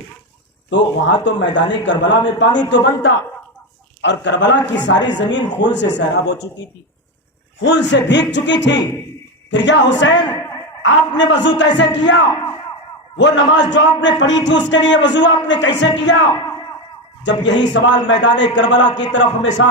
تو وہاں تو میدان کربلا میں پانی تو بنتا، اور کربلا کی ساری زمین خون سے سیراب ہو چکی تھی، خون سے بھیگ چکی تھی۔ پھر یا حسین آپ نے وضو کیسے کیا؟ وہ نماز جو آپ نے پڑھی تھی اس کے لیے وضو آپ نے کیسے کیا؟ جب یہی سوال میدان کربلا کی طرف ہمیشہ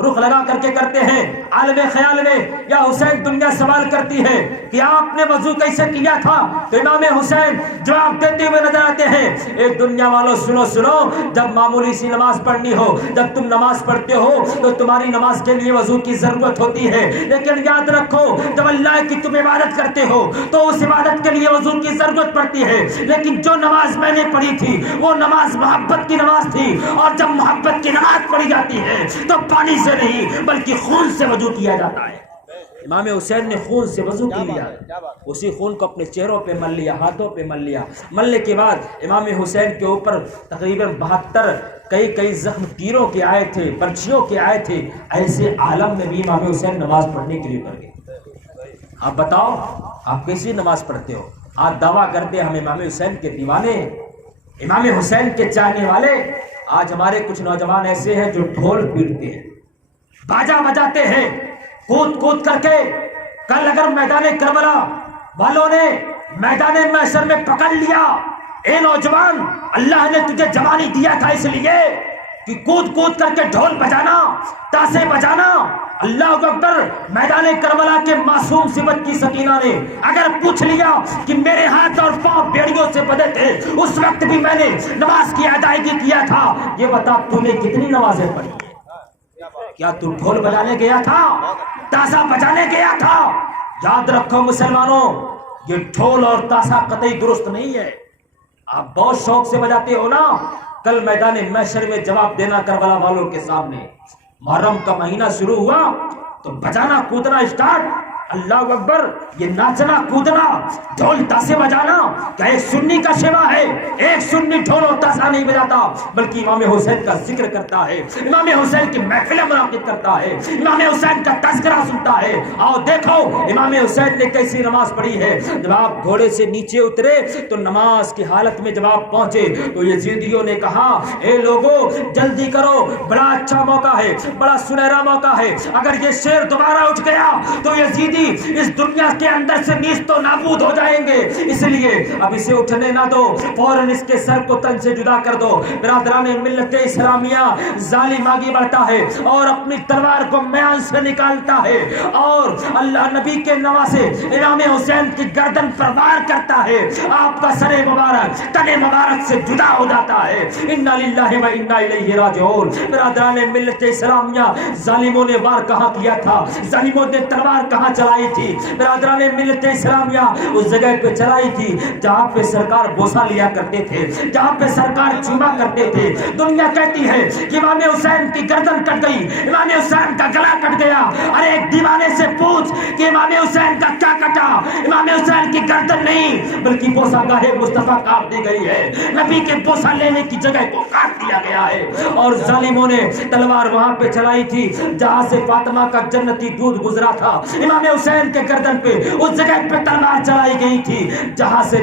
رخ لگا کر کے کرتے ہیں عالم خیال میں، یا حسین دنیا سوال کرتی ہے کہ آپ نے وضو کیسے کیا تھا، تو امام حسین جواب دیتے ہوئے نظر آتے ہیں، ایک دنیا والوں سنو، جب معمولی سی نماز پڑھنی ہو، جب تم نماز پڑھتے ہو تو تمہاری نماز کے لیے وضو کی ضرورت ہوتی ہے، لیکن یاد رکھو جب اللہ کی تم عبادت کرتے ہو تو اس عبادت کے لیے وضو کی ضرورت پڑتی ہے، لیکن جو نماز میں نے پڑھی تھی وہ نماز محبت کی نماز تھی، اور جب محبت کی نماز پڑھی جاتی ہے تو پانی سے نہیں بلکہ خون سے وضو کیا جاتا ہے۔ امام حسین نے خون سے وضو کر لیا، اسی خون کو اپنے چہروں پہ مل لیا، ہاتھوں پہ مل لیا، ملنے کے بعد امام حسین کے اوپر تقریباً 72 کئی زخم تیروں کے آئے تھے، برچھیوں کے آئے تھے، ایسے عالم میں بھی امام حسین نماز پڑھنے کے لیے اتر گئے۔ آپ بتاؤ آپ کیسی نماز پڑھتے ہو؟ آپ دعویٰ کرتے ہم امام حسین کے دیوانے، امام حسین کے چاہنے والے۔ آج ہمارے کچھ نوجوان ایسے ہیں جو ڈھول پیٹتے ہیں، باجا بجاتے ہیں، کود کر کے۔ کل اگر میدان کربلا والوں نے میدان محشر میں پکڑ لیا، اے نوجوان اللہ نے تجھے جوانی دیا تھا اس لیے کہ کود کر کے ڈھول بجانا، تاسے بجانا، اللہ اکبر۔ میدان کربلا کے معصوم سی بچی سکینہ نے اگر پوچھ لیا کہ میرے ہاتھ اور پاؤں بیڑیوں سے بندھے تھے، اس وقت بھی میں نے نماز کی ادائیگی کیا تھا، یہ بتا تو نے کتنی نمازیں پڑھی؟ کیا تو ڈھول بجانے گیا تھا، تاسا بجانے گیا تھا؟ یاد رکھو مسلمانوں، یہ ڈھول اور تاسا قطعی درست نہیں ہے۔ آپ بہت شوق سے بجاتے ہو نا، کل میدان محشر میں جواب دینا کربلا والوں کے سامنے۔ محرم کا مہینہ شروع ہوا تو بجانا کودنا اسٹارٹ، اللہ اکبر، یہ ناچنا کودنا، ڈھول تاسے بجانا کیا ایک سنی کا شیوا ہے؟ ایک سنی ڈھول اور تاسا نہیں بجاتا، بلکہ امام حسین کا ذکر کرتا ہے، امام حسین کی محفلیں منعقد کرتا ہے، امام حسین کا تذکرہ سنتا ہے۔ آؤ دیکھو امام حسین نے کیسی نماز پڑھی ہے۔ جب آپ گھوڑے سے نیچے اترے تو نماز کی حالت میں جب آپ پہنچے تو یزیدیوں نے کہا، اے لوگو جلدی کرو، بڑا اچھا موقع ہے، بڑا سنہرا موقع ہے، اگر یہ شیر دوبارہ اٹھ گیا تو یزیدی اس دنیا کے اندر سے نیست و نابود ہو جائیں گے، اس لیے اب اسے اٹھنے نہ دو، فوراً اس کے سر کو تن سے جدا کر دو۔ برادران ملت اسلامیہ، ظالم آگے بڑھتا ہے اور اپنی تلوار کو میان سے نکالتا ہے اور اللہ نبی کے نواسے امام حسین کی گردن پر وار کرتا ہے، آپ کا سر مبارک تن مبارک سے جدا ہو جاتا ہے۔ انا للہ و انا الیہ راجعون۔ برادران ملت اسلامیہ، ظالموں نے وار کہاں کیا تھا؟ ظالموں نے تلوار کہاں چلائی تھی؟ برادران ملت اسلامیہ اس جگہ پہ چلائی تھی جہاں پہ سرکار بوسہ لیا کرتے تھے، جہاں پہ سرکار چوما کرتے تھے۔ دنیا کہتی ہے کہ امام حسین کی گردن کٹ گئی، امام حسین کا گلا کٹ گیا۔ ارے ایک دیوانے سے پوچھ کہ امام حسین کا کیا کٹا؟ امام حسین کی گردن نہیں بلکہ بوسہ گاہ مصطفیٰ کاٹ دی گئی ہے، نبی کے بوسہ لینے کی جگہ کو کاٹ دیا گیا ہے۔ اور ظالموں نے تلوار وہاں پہ چلائی تھی جہاں سے فاطمہ کا جنتی دودھ گزرا تھا، امام حسین کے گردن پہ اس جگہ پہ تلوار چلائی گئی تھی جہاں سے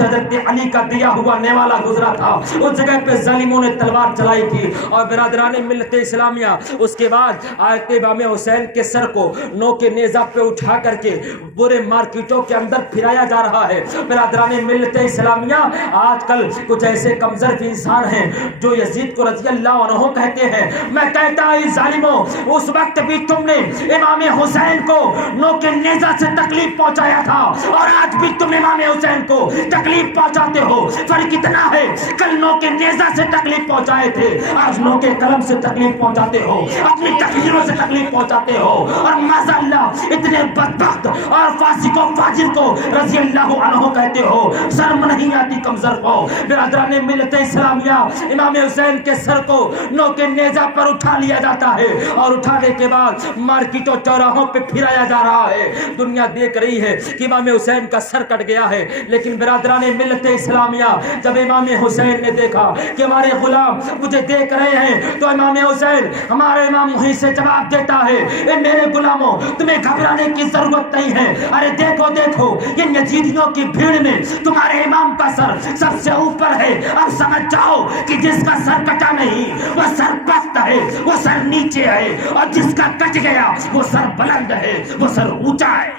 حضرت علی کا دیا ہوا نیوالا گزرا تھا، اس جگہ پہ ظالموں نے تلوار چلائی تھی۔ اور برادران ملت اسلامیہ اس کے بعد آیت امام حسین کے سر کو نو کے نیزہ پہ اٹھا کر کے برے مارکیٹوں کے اندر پھرایا جا رہا ہے۔ برادران ملت اسلامیہ، آج کل کچھ ایسے کمزور انسان ہیں جو یزید کو رضی اللہ عنہ کہتے ہیں۔ میں کہتا ہوں ظالموں، اس وقت بھی تم نے امام حسین کو نو کے نیزہ سے تکلیف پہنچایا تھا اور آج بھی تم امام حسین کو تکلیف پہنچاتے ہو۔ فرق اتنا ہے، کل نو کے نیزہ سے تکلیف پہنچائے تھے، آج نو کے قلم سے تکلیف پہنچاتے ہو، اپنی تقریروں سے تکلیف پہنچاتے ہو۔ اور معاذ اللہ اتنے بدبخت اور فاسق و فاجر کو رضی اللہ عنہ کہتے ہو، شرم نہیں آتی کمزور کو؟ برادران ملت اسلامیہ، امام حسین کے سر کو نو کے نیزہ پر اٹھا لیا جاتا ہے اور اٹھانے کے بعد مارکیٹوں چوراہوں پہ پھرایا جا رہا ہے۔ دنیا دیکھ رہی ہے کہ امام حسین کا سر کٹ گیا ہے، لیکن برادران ملت اسلامیہ، جب امام حسین نے دیکھا کہ ہمارے غلام مجھے دیکھ رہے ہیں تو امام حسین ہمارے امام وہیں سے جواب دیتا ہے، اے میرے غلاموں تمہیں گھبرانے کی ضرورت نہیں ہے۔ ارے دیکھو یہ یزیدیوں کی بھیڑ میں تمہارے امام کا سر سب سے اوپر ہے۔ اب سمجھ جاؤ کہ جس کا سر کٹا نہیں وہ سر پست ہے، وہ سر نیچے ہے، اور جس کا کٹ گیا وہ سر بلند ہے، وہ سر اونچا ہے۔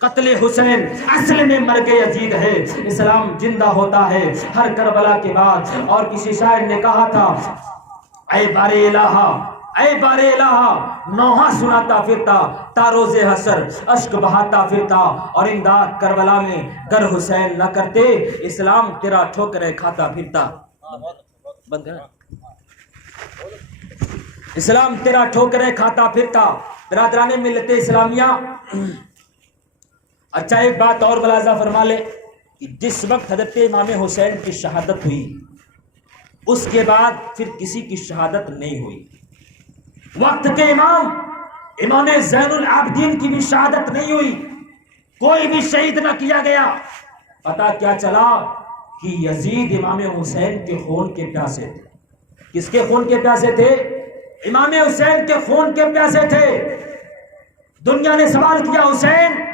قتل حسین اصل میں مرگ یزید ہے. اسلام زندہ ہوتا ہے ہر کربلا کے بعد. اور کسی شاعر نے کہا تھا اے بار الہا اے بار الہا نوحہ سناتا پھرتا تا روز حشر اشک بہاتا پھرتا. اور امداد کربلا میں گر حسین نہ کرتے اسلام تیرا ٹھوکریں کھاتا پھرتا. بند کر. اسلام تیرا ٹھوکریں کھاتا پھرتا. برادران ملت اسلامیہ، اچھا ایک بات اور ملاحظہ فرما لے کہ جس وقت حضرت امام حسین کی شہادت ہوئی اس کے بعد پھر کسی کی شہادت نہیں ہوئی. وقت کے امام زین العابدین کی بھی شہادت نہیں ہوئی. کوئی بھی شہید نہ کیا گیا. پتہ کیا چلا کہ یزید امام حسین کے خون کے پیاسے تھے. کس کے خون کے پیاسے تھے؟ امام حسین کے خون کے پیاسے تھے. دنیا نے سوال کیا حسین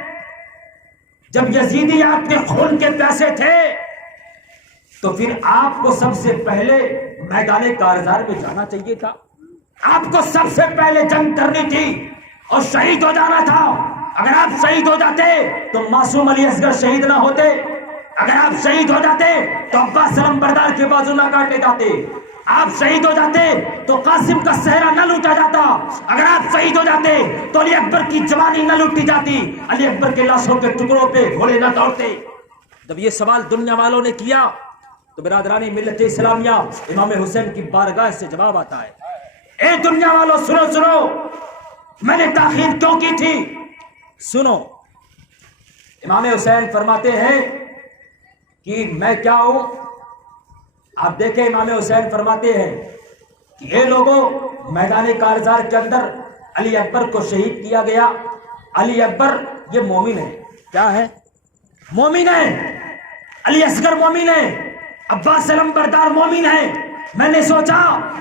جب یزیدی آپ کے خون کے پیاسے تھے تو پھر آپ کو سب سے پہلے میدان کارزار میں جانا چاہیے تھا. آپ کو سب سے پہلے جنگ کرنی تھی اور شہید ہو جانا تھا. اگر آپ شہید ہو جاتے تو معصوم علی اصغر شہید نہ ہوتے. اگر آپ شہید ہو جاتے تو عباس علمبردار کے بازو نہ کاٹے جاتے. آپ شہید ہو جاتے تو قاسم کا صحرا نہ لوٹا جاتا. اگر آپ شہید ہو جاتے تو علی اکبر کی جوانی نہ لوٹی جاتی. علی اکبر کے لاشوں کے ٹکڑوں پہ گھوڑے نہ دوڑتے. جب یہ سوال دنیا والوں نے کیا تو برادرانی ملت اسلامیہ امام حسین کی بارگاہ سے جواب آتا ہے. اے دنیا والوں سنو میں نے تاخیر کیوں کی تھی. سنو امام حسین فرماتے ہیں کہ میں کیا ہوں. آپ دیکھیں امام حسین فرماتے ہیں کہ اے لوگوں میدان کارزار کے اندر علی اکبر کو شہید کیا گیا. علی اکبر یہ مومن ہے. کیا ہے؟ مومن ہے. علی اصغر مومن ہے. عباس علمبردار مومن ہے. میں نے سوچا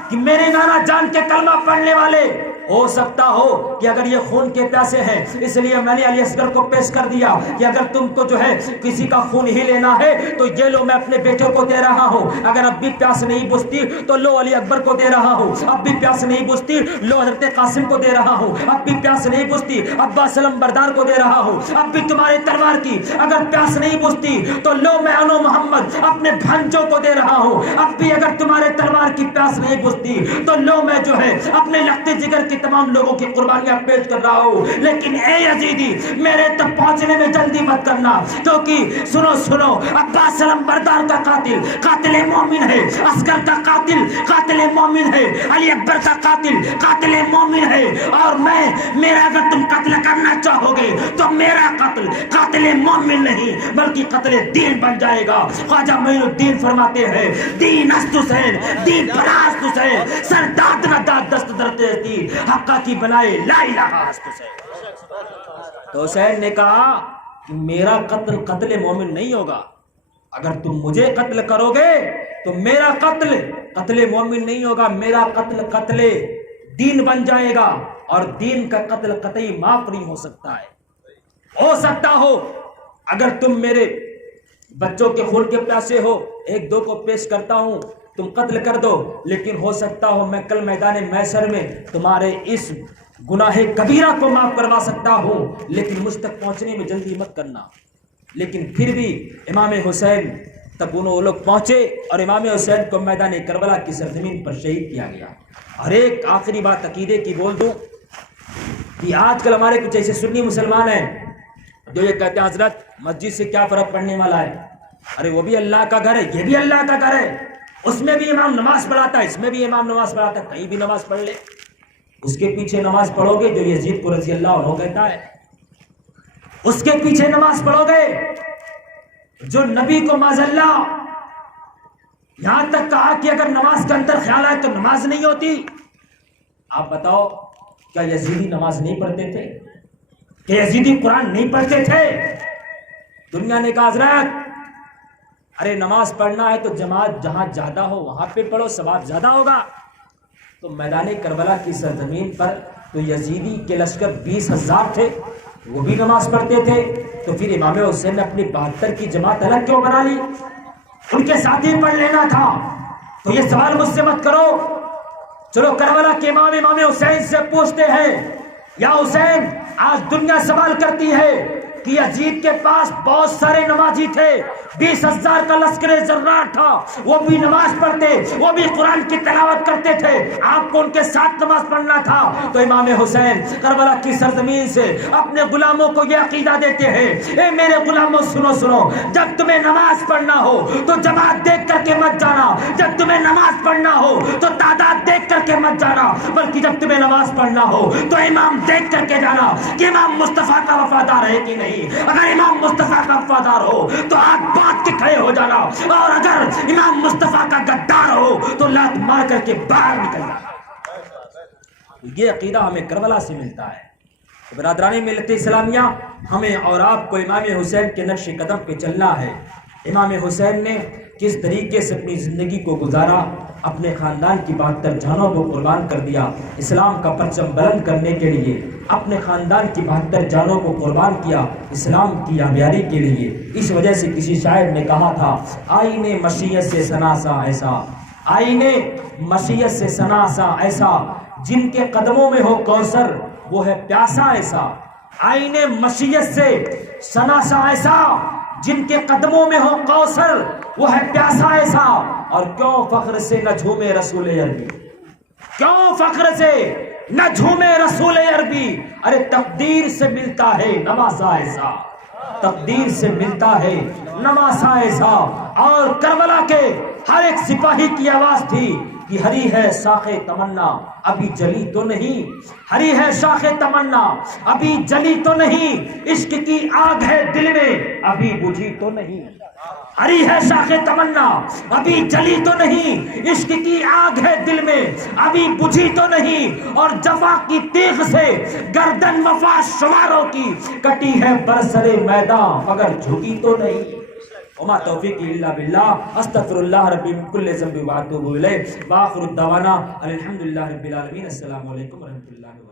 کہ میرے نانا جان کے کلمہ پڑھنے والے ہو سکتا ہو کہ اگر یہ خون کے پیاسے ہیں اس لیے میں نے علی اصغر کو پیش کر دیا کہ اگر تم کو جو ہے کسی کا خون ہی لینا ہے تو یہ لو میں اپنے بیٹے کو دے رہا ہوں. اگر اب بھی پیاس نہیں بجھتی تو لو علی اکبر کو دے رہا ہوں. اب بھی پیاس نہیں بجھتی لو حضرت قاسم کو دے رہا ہوں. اب بھی پیاس نہیں بجھتی عباس علمبردار کو دے رہا ہوں. اب بھی تمہارے تلوار کی اگر پیاس نہیں بجھتی تو لو میں انو محمد اپنے بھانجوں کو دے رہا ہوں. اب بھی اگر تمہارے تلوار کی پیاس نہیں بجھتی تو لو میں جو ہے اپنے لخت جگر کی تمام لوگوں کی قربانیاں پیش کر رہا ہوں. لیکن اے یزیدی میرے تک پہنچنے میں جلدی مت کرنا کیونکہ سنو عباس علمبردار کا قاتل مومن ہے. اصغر کا قاتل مومن ہے. علی اکبر کا قاتل مومن ہے. اور میرا اگر تم قتل کرنا چاہو گے تو میرا قاتل مومن نہیں بلکہ قتل دین بن جائے گا. خواجہ معین الدین فرماتے ہیں دین است حسین دین پراست حسین سر داد نہ داد دست درتے دین حقا کی بنائے لا الہ است حسین. تو حسین نے کہا کہ میرا قتل مومن نہیں ہوگا. اگر تم مجھے قتل کرو گے تو میرا قتل مومن نہیں ہوگا. میرا قتل دین بن جائے گا. اور دین کا قتل قطعی معاف نہیں ہو سکتا ہے. ہو سکتا ہو اگر تم میرے بچوں کے خون کے پیاسے ہو ایک دو کو پیش کرتا ہوں تم قتل کر دو. لیکن ہو سکتا ہو میں کل میدان محشر میں تمہارے اس گناہ کبیرہ کو معاف کروا سکتا ہوں. لیکن مجھ تک پہنچنے میں جلدی مت کرنا. لیکن پھر بھی امام حسین تک وہ لوگ پہنچے اور امام حسین کو میدان کربلا کی سرزمین پر شہید کیا گیا. اور ایک آخری بات عقیدے کی بول دوں کہ آج کل ہمارے کچھ ایسے سنی مسلمان ہیں جو یہ کہتے ہیں حضرت مسجد سے کیا فرق پڑنے والا ہے. ارے وہ بھی اللہ کا گھر ہے یہ بھی اللہ کا گھر ہے. اس میں بھی امام نماز پڑھاتا ہے اس میں بھی امام نماز پڑھاتا ہے. کہیں بھی نماز پڑھ لے. اس کے پیچھے نماز پڑھو گے جو یزید کو رضی اللہ عنہ کہتا ہے. اس کے پیچھے نماز پڑھو گے جو نبی کو معاذ اللہ یہاں تک کہا کہ اگر نماز کے اندر خیال آئے تو نماز نہیں ہوتی. آپ بتاؤ کیا یزیدی نماز نہیں پڑھتے تھے؟ کہ یزیدی قرآن نہیں پڑھتے تھے؟ دنیا نے کہا حضرت ارے نماز پڑھنا ہے تو جماعت جہاں زیادہ ہو وہاں پہ پڑھو ثواب زیادہ ہوگا. تو میدان کربلا کی سرزمین پر تو یزیدی کے لشکر 20,000 تھے وہ بھی نماز پڑھتے تھے. تو پھر امام حسین نے اپنی 72 کی جماعت الگ کیوں بنا لی؟ ان کے ساتھ ہی پڑھ لینا تھا. تو یہ سوال مجھ سے مت کرو. چلو کربلا کے امام حسین سے پوچھتے ہیں یا حسین آج دنیا سوال کرتی ہے کہ یزید کے پاس بہت سارے نمازی تھے، 20,000 کا لشکر زرار تھا، وہ بھی نماز پڑھتے، وہ بھی قرآن کی تلاوت کرتے تھے، آپ کو ان کے ساتھ نماز پڑھنا تھا۔ تو امام حسین کربلا کی سرزمین سے اپنے غلاموں کو یہ عقیدہ دیتے ہیں، اے میرے غلاموں سنو سنو، جب تمہیں نماز پڑھنا ہو تو جماعت دیکھ کر کے مت جانا، جب تمہیں نماز پڑھنا ہو تو تعداد دیکھ کر کے مت جانا، بلکہ جب تمہیں نماز پڑھنا ہو تو امام دیکھ کر کے جانا کہ امام مصطفیٰ کا وفادار ہے کہ نہیں۔ اگر امام مصطفیٰ کا وفادار ہو تو ہاتھ باندھ کے کھڑے ہو جانا، اور اگر امام مصطفیٰ کا غدار ہو تو لات مار کر کے باہر نکل جانا۔ یہ عقیدہ ہمیں کربلا سے ملتا ہے۔ برادران ملت اسلامیہ، ہمیں اور آپ کو امام حسین کے نقش قدم پہ چلنا ہے۔ امام حسین نے کس طریقے سے اپنی زندگی کو گزارا، اپنے خاندان کی 72 جانوں کو قربان کر دیا، اسلام کا پرچم بلند کرنے کے لیے اپنے خاندان کی 72 جانوں کو قربان کیا، اسلام کی یامیاری کے لیے۔ اس وجہ سے کسی شاعر نے کہا تھا، آئینے مشیت سے سناسا ایسا، آئینے مشیت سے سناسا ایسا، جن کے قدموں میں ہو کوثر وہ ہے پیاسا ایسا۔ آئینے مشیت سے سناسا ایسا، جن کے قدموں میں ہو کوثر وہ ہے پیاسا ایسا۔ اور کیوں فخر سے نہ جھومے رسول عربی، کیوں فخر سے نہ جھومے رسول عربی، ارے تقدیر سے ملتا ہے نواسا ایسا، تقدیر سے ملتا ہے نواسا ایسا۔ اور کربلا کے ہر ایک سپاہی کی آواز تھی کہ ہری ہے شاخ تمنا ابھی جلی تو نہیں، ہری ہے شاخ تمنا ابھی جلی تو نہیں، عشق کی آگ ہے دل میں ابھی بجھی تو نہیں، ہری ہے شاخ تمنا ابھی جلی تو نہیں، عشق کی آگ ہے دل میں ابھی بجھی تو نہیں، اور جفا کی تیغ سے گردن وفا شماروں کی کٹی ہے برسر میدان مگر جھکی تو نہیں۔ وما توفیقی الا باللہ، استغفر اللہ ربی من کل ذنب واتوب الیہ، وآخر الدعوانا الحمدللہ رب العالمین۔ السلام علیکم ورحمۃ اللہ وبرکاتہ۔